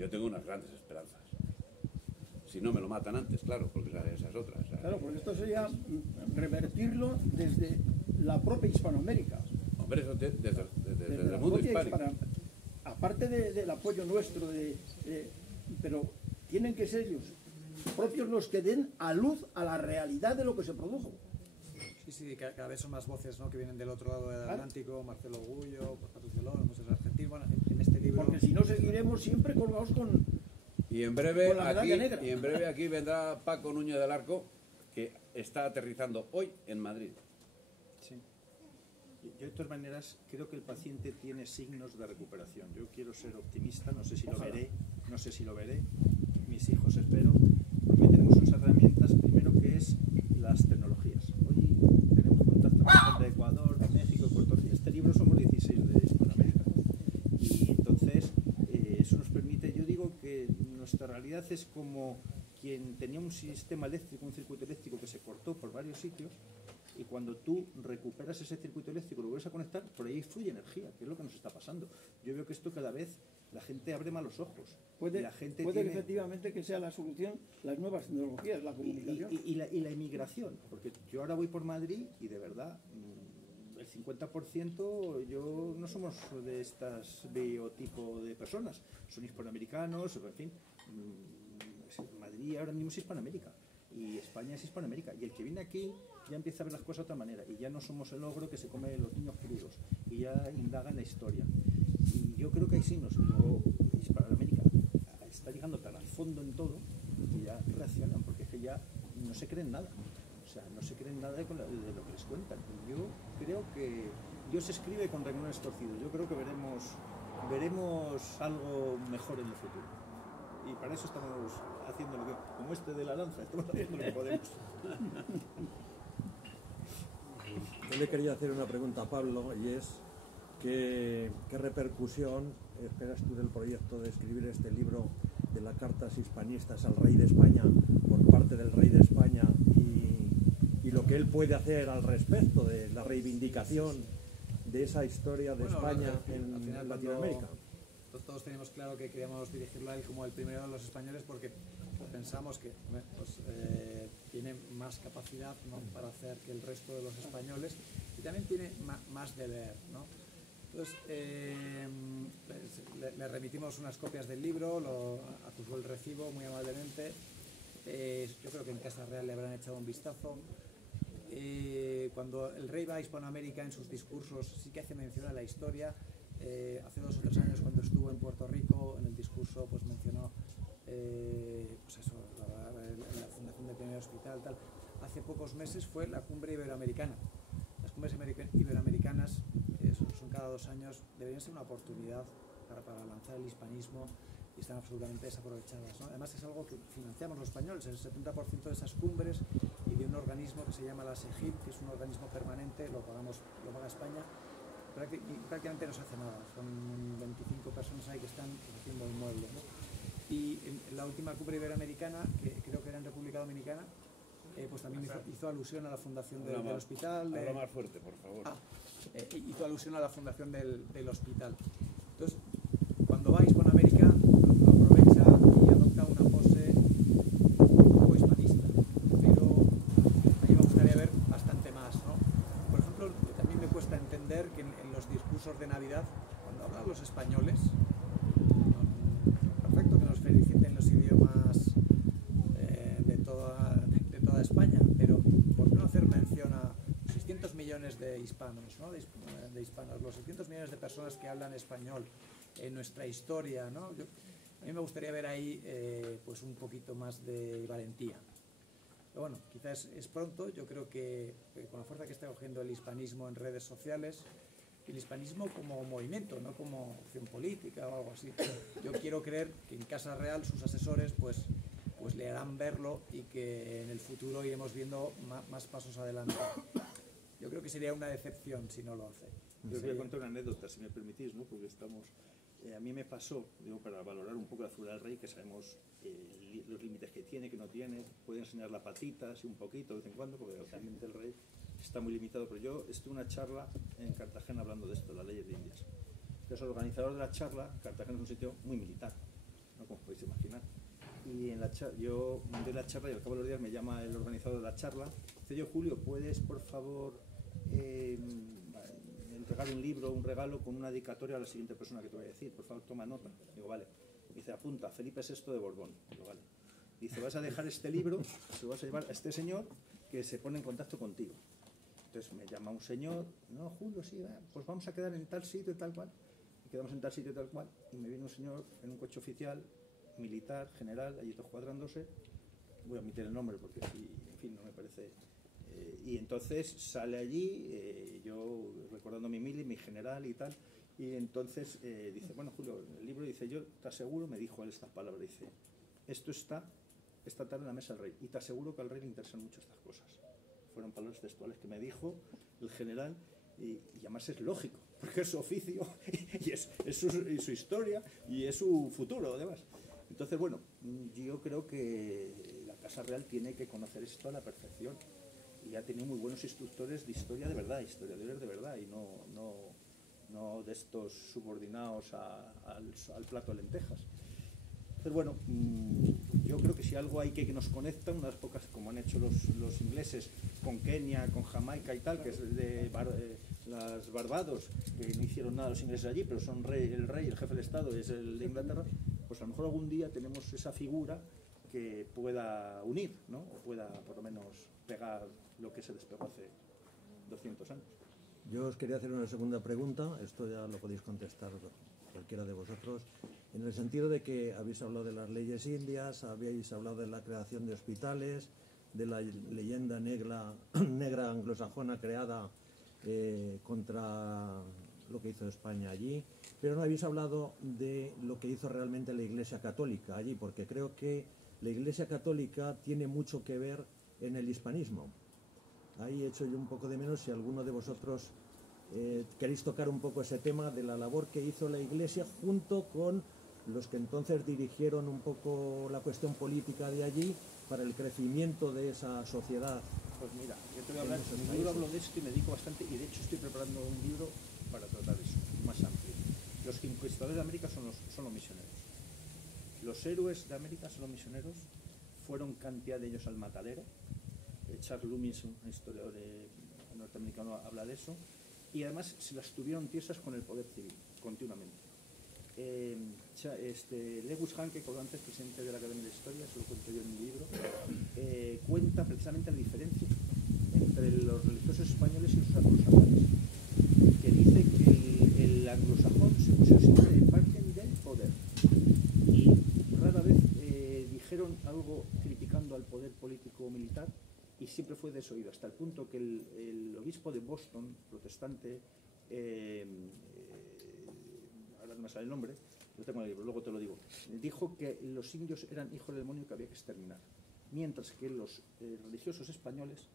Yo tengo unas grandes esperanzas. Si no me lo matan antes, claro, porque esa es otra. ¿Sabes? Claro, porque esto sería revertirlo desde la propia Hispanoamérica. Hombre, eso desde Desde la el mundo propia hispánico. aparte del apoyo nuestro, pero tienen que ser ellos propios los que den a luz a la realidad de lo que se produjo. Sí, cada vez son más voces, ¿no?, que vienen del otro lado del Atlántico, Marcelo Gullo, Patricio Loro, muchos argentinos. Bueno, en este libro... Porque si no seguiremos siempre colgados con... Y en breve, la medalla negra. aquí vendrá Paco Núñez del Arco, que está aterrizando hoy en Madrid. Sí. Yo de todas maneras creo que el paciente tiene signos de recuperación. Yo quiero ser optimista, no sé si lo veré, mis hijos espero, porque tenemos unas herramientas, primero que es las tecnologías. Hoy tenemos contacto con gente de Ecuador, de México, de Puerto Rico. Este libro somos 16 de Hispanoamérica. Y entonces eso nos permite, yo digo que nuestra realidad es como quien tenía un sistema eléctrico, un circuito eléctrico que se cortó por varios sitios, y cuando tú recuperas ese circuito eléctrico, lo vuelves a conectar, por ahí fluye energía, que es lo que nos está pasando. Yo veo que esto cada vez la gente abre más los ojos. Puede Tiene... efectivamente que sea la solución las nuevas tecnologías, la comunicación. Y la inmigración, porque yo ahora voy por Madrid y de verdad el 50% yo no somos de estas biotipo de personas, son hispanoamericanos, en fin. Madrid ahora mismo es Hispanoamérica y España es Hispanoamérica, y el que viene aquí ya empieza a ver las cosas de otra manera y ya no somos el ogro que se come los niños crudos y ya indaga en la historia. Y yo creo que hay signos, y luego Hispanoamérica está llegando tan al fondo en todo que ya reaccionan, porque es que ya no se creen nada, o sea, no se creen nada de lo que les cuentan. Y yo creo que Dios escribe con renglones torcidos. Yo creo que veremos algo mejor en el futuro. Y para eso estamos haciendo lo que, como este de la lanza, estamos haciendo lo que podemos. Yo le quería hacer una pregunta a Pablo, y es ¿qué repercusión esperas tú del proyecto de escribir este libro de las cartas hispanistas al rey de España por parte del rey de España y lo que él puede hacer al respecto de la reivindicación de esa historia de España en Latinoamérica? Todos teníamos claro que queríamos dirigirlo a él como el primero de los españoles, porque pensamos que tiene más capacidad, ¿no?, para hacer que el resto de los españoles, y también tiene más deber, ¿no? Entonces le remitimos unas copias del libro, acusó el recibo muy amablemente. Yo creo que en Casa Real le habrán echado un vistazo. Cuando el rey va a Hispanoamérica, en sus discursos sí que hace mención a la historia. Hace 2 o 3 años, cuando estuvo en Puerto Rico, en el discurso pues mencionó la fundación del primer hospital, tal. Hace pocos meses fue la cumbre iberoamericana. Las cumbres iberoamericanas son cada 2 años, deberían ser una oportunidad para lanzar el hispanismo, y están absolutamente desaprovechadas, ¿no? Además es algo que financiamos los españoles, el 70% de esas cumbres, y de un organismo que se llama la SEGIP, que es un organismo permanente, lo paga España. Prácticamente no se hace nada, son 25 personas ahí que están haciendo el mueble, ¿no? Y en la última cumbre iberoamericana, que creo que era en República Dominicana, pues también hizo alusión a la fundación del hospital. Habla más fuerte, por favor. Hizo alusión a la fundación del hospital. Entonces, cuando va a Hispanoamérica, aprovecha y adopta una pose un poco hispanista, pero a mí me gustaría ver bastante más, ¿no? Por ejemplo, también me cuesta entender que en los discursos de Navidad, cuando hablan los españoles, perfecto que nos feliciten los idiomas de toda España, pero ¿por qué no hacer mención a 600 millones de hispanos, ¿no? de hispanos, los 600 millones de personas que hablan español en nuestra historia, ¿no? A mí me gustaría ver ahí pues un poquito más de valentía. Pero bueno, quizás es pronto. Yo creo que con la fuerza que está cogiendo el hispanismo en redes sociales, el hispanismo como movimiento, no como opción política o algo así. Yo quiero creer que en Casa Real sus asesores pues le harán verlo, y que en el futuro iremos viendo más pasos adelante. Yo creo que sería una decepción si no lo hace. Yo os voy a contar una anécdota, si me permitís, ¿no? Porque estamos... a mí me pasó, digo, para valorar un poco la figura del rey, que sabemos los límites que tiene, que no tiene, puede enseñar la patita, así un poquito de vez en cuando, porque realmente el rey está muy limitado. Pero yo estuve en una charla en Cartagena hablando de esto, las leyes de Indias. Entonces, el organizador de la charla, Cartagena es un sitio muy militar, ¿no? Como podéis imaginar. Y yo mandé la charla y al cabo de los días me llama el organizador de la charla. Dice yo, Julio, ¿puedes por favor entregar un libro, un regalo con una dedicatoria a la siguiente persona que te voy a decir? Por favor, toma nota. Digo, vale. Dice, apunta, Felipe VI de Borbón. Digo, vale. Dice, vas a dejar este libro, se lo vas a llevar a este señor que se pone en contacto contigo. Entonces me llama un señor, no, Julio, sí, pues vamos a quedar en tal sitio y tal cual. Y quedamos en tal sitio y tal cual. Y me viene un señor en un coche oficial, militar, general, allí todos cuadrándose. Voy a omitir el nombre porque, en fin, no me parece. Y entonces sale allí, yo recordando mi mili, mi general y tal. Y entonces dice, bueno, Julio, el libro dice, yo te aseguro, me dijo él estas palabras, dice, esto está esta tarde en la mesa del rey. Y te aseguro que al rey le interesan mucho estas cosas. Fueron palabras textuales que me dijo el general, y además es lógico, porque es su oficio y es su historia y es su futuro, además. Entonces, bueno, yo creo que la Casa Real tiene que conocer esto a la perfección y ha tenido muy buenos instructores de historia de verdad, historiadores de verdad, y no de estos subordinados al plato de lentejas. Entonces, bueno, yo creo que si algo hay que nos conecta, unas pocas, como han hecho los ingleses con Kenia, con Jamaica y tal, que es de las Barbados, que no hicieron nada los ingleses allí, pero son el rey, el jefe del Estado es el de Inglaterra, pues a lo mejor algún día tenemos esa figura que pueda unir, ¿no? O pueda por lo menos pegar lo que se despegó hace 200 años. Yo os quería hacer una segunda pregunta, esto ya lo podéis contestar cualquiera de vosotros, en el sentido de que habéis hablado de las leyes indias, habéis hablado de la creación de hospitales, de la leyenda negra anglosajona creada contra lo que hizo España allí, pero no habéis hablado de lo que hizo realmente la Iglesia Católica allí, porque creo que la Iglesia Católica tiene mucho que ver en el hispanismo. Ahí he hecho yo un poco de menos si alguno de vosotros queréis tocar un poco ese tema de la labor que hizo la Iglesia junto con los que entonces dirigieron un poco la cuestión política de allí para el crecimiento de esa sociedad. Pues mira, yo te voy a hablar, en mi libro hablo de esto y me dedico bastante, y de hecho estoy preparando un libro para tratar eso, más amplio. Los conquistadores de América son los misioneros. Los héroes de América son los misioneros, fueron cantidad de ellos al matadero. Charles Loomis, un historiador norteamericano, habla de eso, y además se las tuvieron tiesas con el poder civil, continuamente. Lewis Hahn, que antes presidente de la Academia de Historia, eso lo cuento yo en mi libro, cuenta precisamente la diferencia entre los religiosos españoles y los anglosajones, que dice que el anglosajón se puso siempre de margen del poder y rara vez dijeron algo criticando al poder político o militar, y siempre fue desoído, hasta el punto que el obispo de Boston, protestante, ahora no me sale el nombre, lo tengo en el libro, luego te lo digo, dijo que los indios eran hijos del demonio que había que exterminar, mientras que los religiosos españoles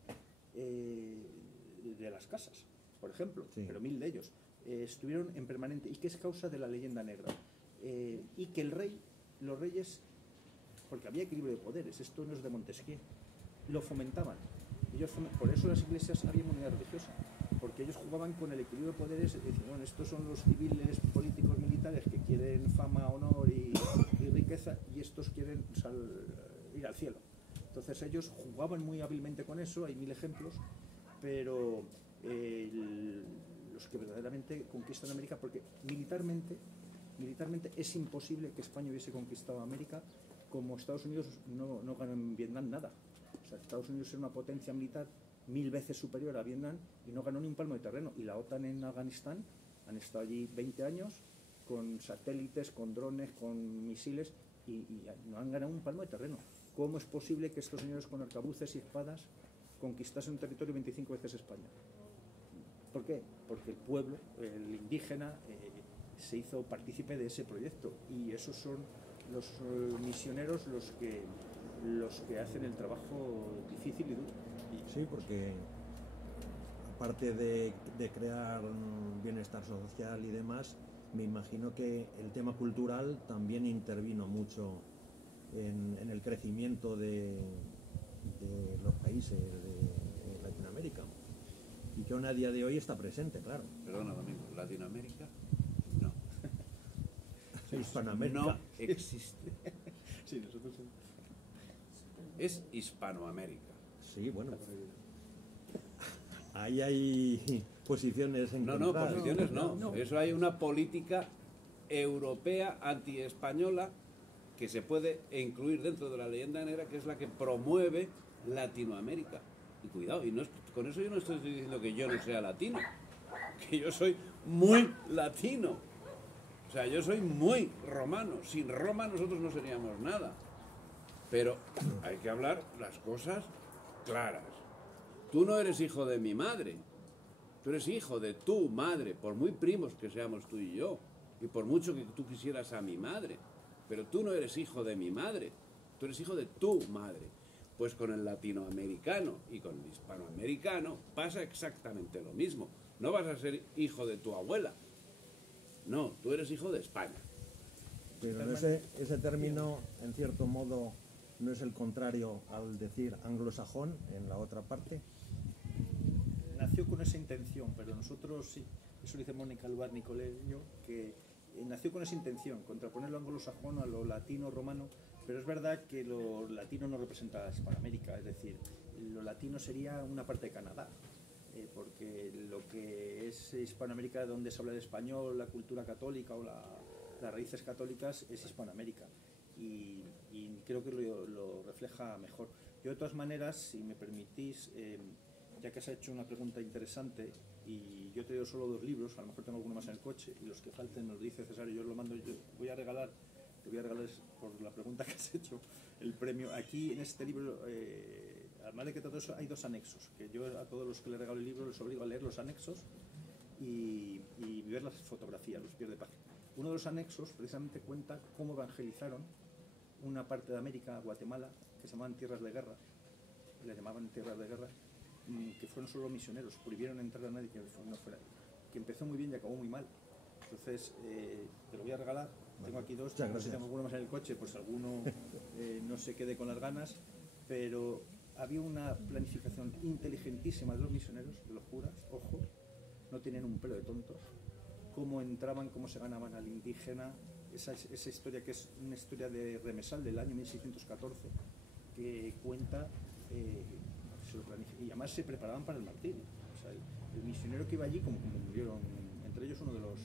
de las casas, por ejemplo, sí, pero 1000 de ellos, estuvieron en permanente, y que es causa de la leyenda negra, y que los reyes, porque había equilibrio de poderes, esto no es de Montesquieu, lo fomentaban. Por eso las iglesias había unidad religiosa, porque ellos jugaban con el equilibrio de poderes, y decían, bueno, estos son los civiles, políticos, militares que quieren fama, honor y riqueza, y estos quieren ir al cielo. Entonces ellos jugaban muy hábilmente con eso, hay 1000 ejemplos, pero los que verdaderamente conquistan América, porque militarmente es imposible que España hubiese conquistado América, como Estados Unidos no ganó en Vietnam nada. O sea, Estados Unidos era una potencia militar 1000 veces superior a Vietnam y no ganó ni un palmo de terreno. Y la OTAN en Afganistán han estado allí 20 años con satélites, con drones, con misiles y no han ganado un palmo de terreno. ¿Cómo es posible que estos señores con arcabuces y espadas conquistasen un territorio 25 veces España? ¿Por qué? Porque el pueblo, el indígena, se hizo partícipe de ese proyecto, y esos son los misioneros los que hacen el trabajo difícil y duro. Sí, porque aparte de crear bienestar social y demás, me imagino que el tema cultural también intervino mucho en el crecimiento de los países de Latinoamérica, y que aún a día de hoy está presente, claro. Perdona, Domingo, ¿Latinoamérica? No. Hispanoamérica. No existe. Sí, nosotros sí. Es Hispanoamérica. Sí, bueno. Ahí hay posiciones No, encontradas. posiciones no. Eso hay una política europea anti-española que se puede incluir dentro de la leyenda negra, que es la que promueve Latinoamérica. Y cuidado, y no es, con eso yo no estoy diciendo que yo no sea latino, que yo soy muy latino. O sea, yo soy muy romano. Sin Roma nosotros no seríamos nada. Pero hay que hablar las cosas claras. Tú no eres hijo de mi madre. Tú eres hijo de tu madre, por muy primos que seamos tú y yo. Y por mucho que tú quisieras a mi madre. Pero tú no eres hijo de mi madre. Tú eres hijo de tu madre. Pues con el latinoamericano y con el hispanoamericano pasa exactamente lo mismo. No vas a ser hijo de tu abuela. No, tú eres hijo de España. Pero no ese término, en cierto modo, no es el contrario al decir anglosajón en la otra parte. Nació con esa intención, pero nosotros sí, eso dice Mónica Luar Nicoleño, que nació con esa intención, contraponer lo anglosajón a lo latino romano, pero es verdad que lo latino no representa a Hispanoamérica, es decir, lo latino sería una parte de Canadá, porque lo que es Hispanoamérica, donde se habla de español, la cultura católica o las raíces católicas, es Hispanoamérica. Y creo que lo refleja mejor. Yo, de todas maneras, si me permitís, ya que has hecho una pregunta interesante, y yo he traído solo 2 libros, a lo mejor tengo alguno más en el coche, y los que falten nos dice Cesario, yo lo mando, yo te voy a regalar por la pregunta que has hecho, el premio. Aquí en este libro, además de que todo eso, hay 2 anexos, que yo a todos los que les regalo el libro les obligo a leer los anexos y ver las fotografías, los pies de página. Uno de los anexos precisamente cuenta cómo evangelizaron una parte de América, Guatemala, que se llamaban tierras de guerra, le llamaban tierras de guerra, que fueron solo misioneros, prohibieron entrar a nadie que no fuera, que empezó muy bien y acabó muy mal. Entonces, te lo voy a regalar, tengo aquí 2, no sé si tengo alguno más en el coche, pues alguno no se quede con las ganas, pero había una planificación inteligentísima de los misioneros, de los curas, ojo, no tenían un pelo de tontos, cómo entraban, cómo se ganaban al indígena, esa historia que es una historia de Remesal del año 1614, que cuenta, y además se preparaban para el martirio. O sea, el misionero que iba allí, como murieron, entre ellos uno de los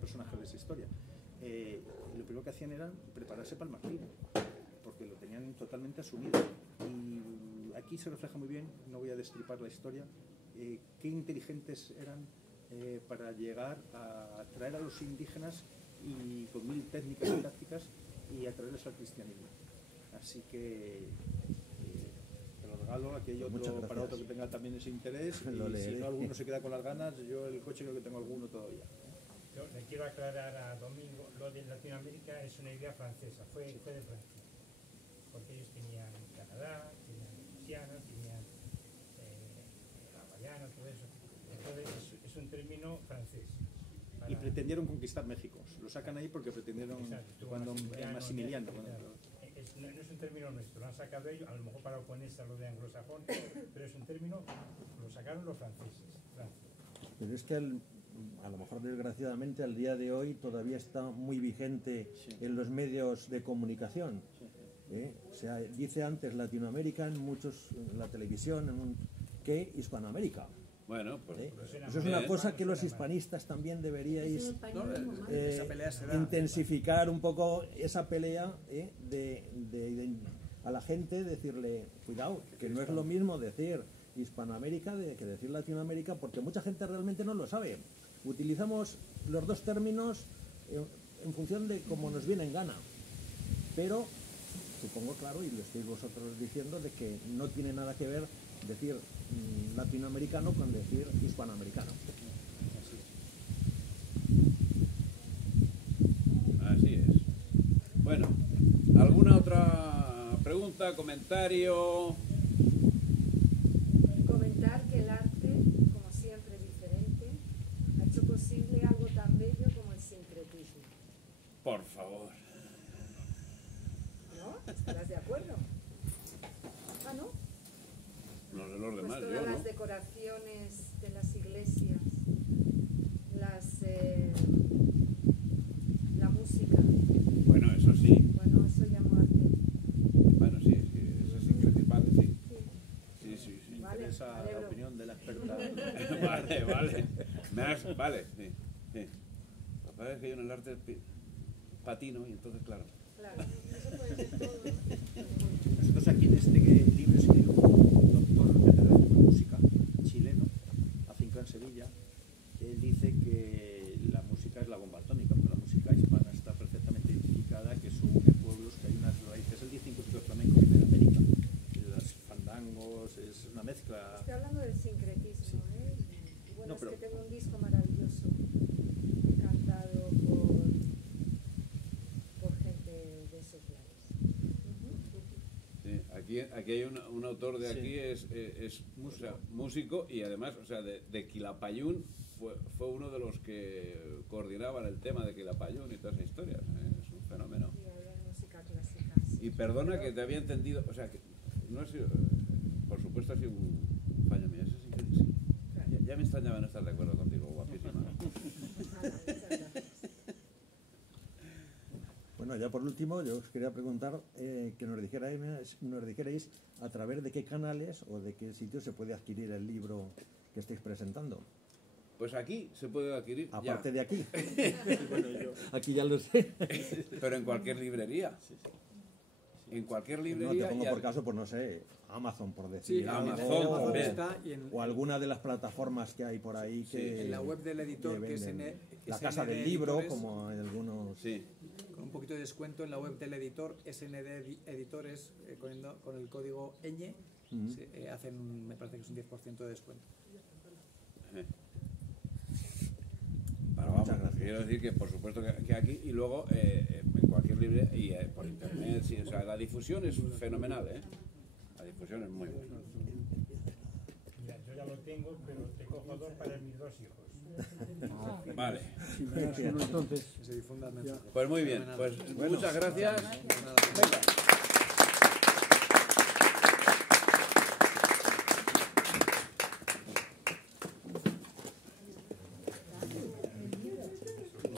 personajes de esa historia, lo primero que hacían era prepararse para el martirio, porque lo tenían totalmente asumido. Y aquí se refleja muy bien, no voy a destripar la historia, qué inteligentes eran para llegar a atraer a los indígenas y con 1000 técnicas y tácticas y atraerles al cristianismo. Así que te lo regalo, aquí hay otro para otro que tenga también ese interés, y si no alguno se queda con las ganas, yo en el coche creo que tengo alguno todavía. Yo le quiero aclarar a Domingo, lo de Latinoamérica es una idea francesa, fue de Francia, porque ellos tenían Canadá, tenían Luisiana, tenían Guayana, todo eso. Entonces es un término francés. Y pretendieron conquistar México. Lo sacan ahí porque pretendieron, cuando Maximiliano. No es un término nuestro, lo han sacado ellos, a lo mejor para oponerse a lo de anglosajón, pero es un término, lo sacaron los franceses. Pero es que a lo mejor desgraciadamente al día de hoy todavía está muy vigente en los medios de comunicación. O sea, dice antes Latinoamérica en muchos, en la televisión, que Hispanoamérica. Bueno, pues eso es una cosa que los hispanistas también deberíais intensificar un poco esa pelea a la gente, decirle, cuidado, que no es lo mismo decir Hispanoamérica que decir Latinoamérica, porque mucha gente realmente no lo sabe. Utilizamos los 2 términos en función de cómo nos viene en gana, pero supongo, claro, y lo estáis vosotros diciendo, de que no tiene nada que ver decir latinoamericano con decir hispanoamericano. Así es. Bueno, ¿alguna otra pregunta, comentario? Comentar que el arte, como siempre, es diferente, ha hecho posible algo tan bello como el sincretismo. Por favor. ¿No? ¿Estarás de acuerdo? Ah, ¿no? No sé los demás, pues yo todas las no. decoraciones de las iglesias, la música, Vale, sí, sí. Lo que pasa es que yo en el arte patino y entonces, claro. Claro, eso puede ser todo. Nosotros aquí en este libro escribió un doctor en catedrático de música chileno, afincado en Sevilla. Él dice que la música es la bomba atómica, porque la música hispana está perfectamente identificada, que eso une pueblos, que hay unas raíces. Él dice incluso que el flamenco viene de América. Los fandangos, es una mezcla. Estoy hablando del sincretismo, Sí. ¿eh? Y bueno, No, pero- es que tengo un disco maravilloso, cantado por gente de esos lares. Sí, aquí hay un autor de Sí. aquí, es o sea, músico y además, o sea, de Quilapayún fue uno de los que coordinaban el tema de Quilapayún y todas esas historias. Es un fenómeno. Y había música clásica. Sí. Y perdona que te había entendido, o sea, que no ha sido, por supuesto ha sido un fallo mío, eso sí que sí. Ya me extrañaba no estar de acuerdo contigo, guapísima. Muchas gracias. Bueno, ya por último, yo os quería preguntar que nos dijerais a través de qué canales o de qué sitios se puede adquirir el libro que estáis presentando. Pues aquí se puede adquirir ya, Aparte de aquí. Aquí ya lo sé. pero en cualquier librería. En cualquier No, te librería. pongo y por caso, pues no sé, Amazon, por Sí, decir. Amazon o, también. está y en, o alguna de las plataformas que hay por ahí que... en la web del editor, que es venden. que La es Casa ND del Libro, Editores, como hay algunos... Sí. con un poquito de descuento en la web del editor, SND Editores, con el código ñ, Ujú. hacen, me parece que es un 10% de descuento. Pero Muchas vamos, gracias. quiero decir que por supuesto que aquí y luego en cualquier librería y por internet, sí, o sea, la difusión es fenomenal, ¿eh? La difusión es muy buena. Mira, yo ya lo tengo, pero te cojo dos para mis dos hijos. Vale, Si me das uno, entonces. Que se difunda el mensaje. pues muy bien, Fenomenal. pues muchas gracias. Nada. Venga.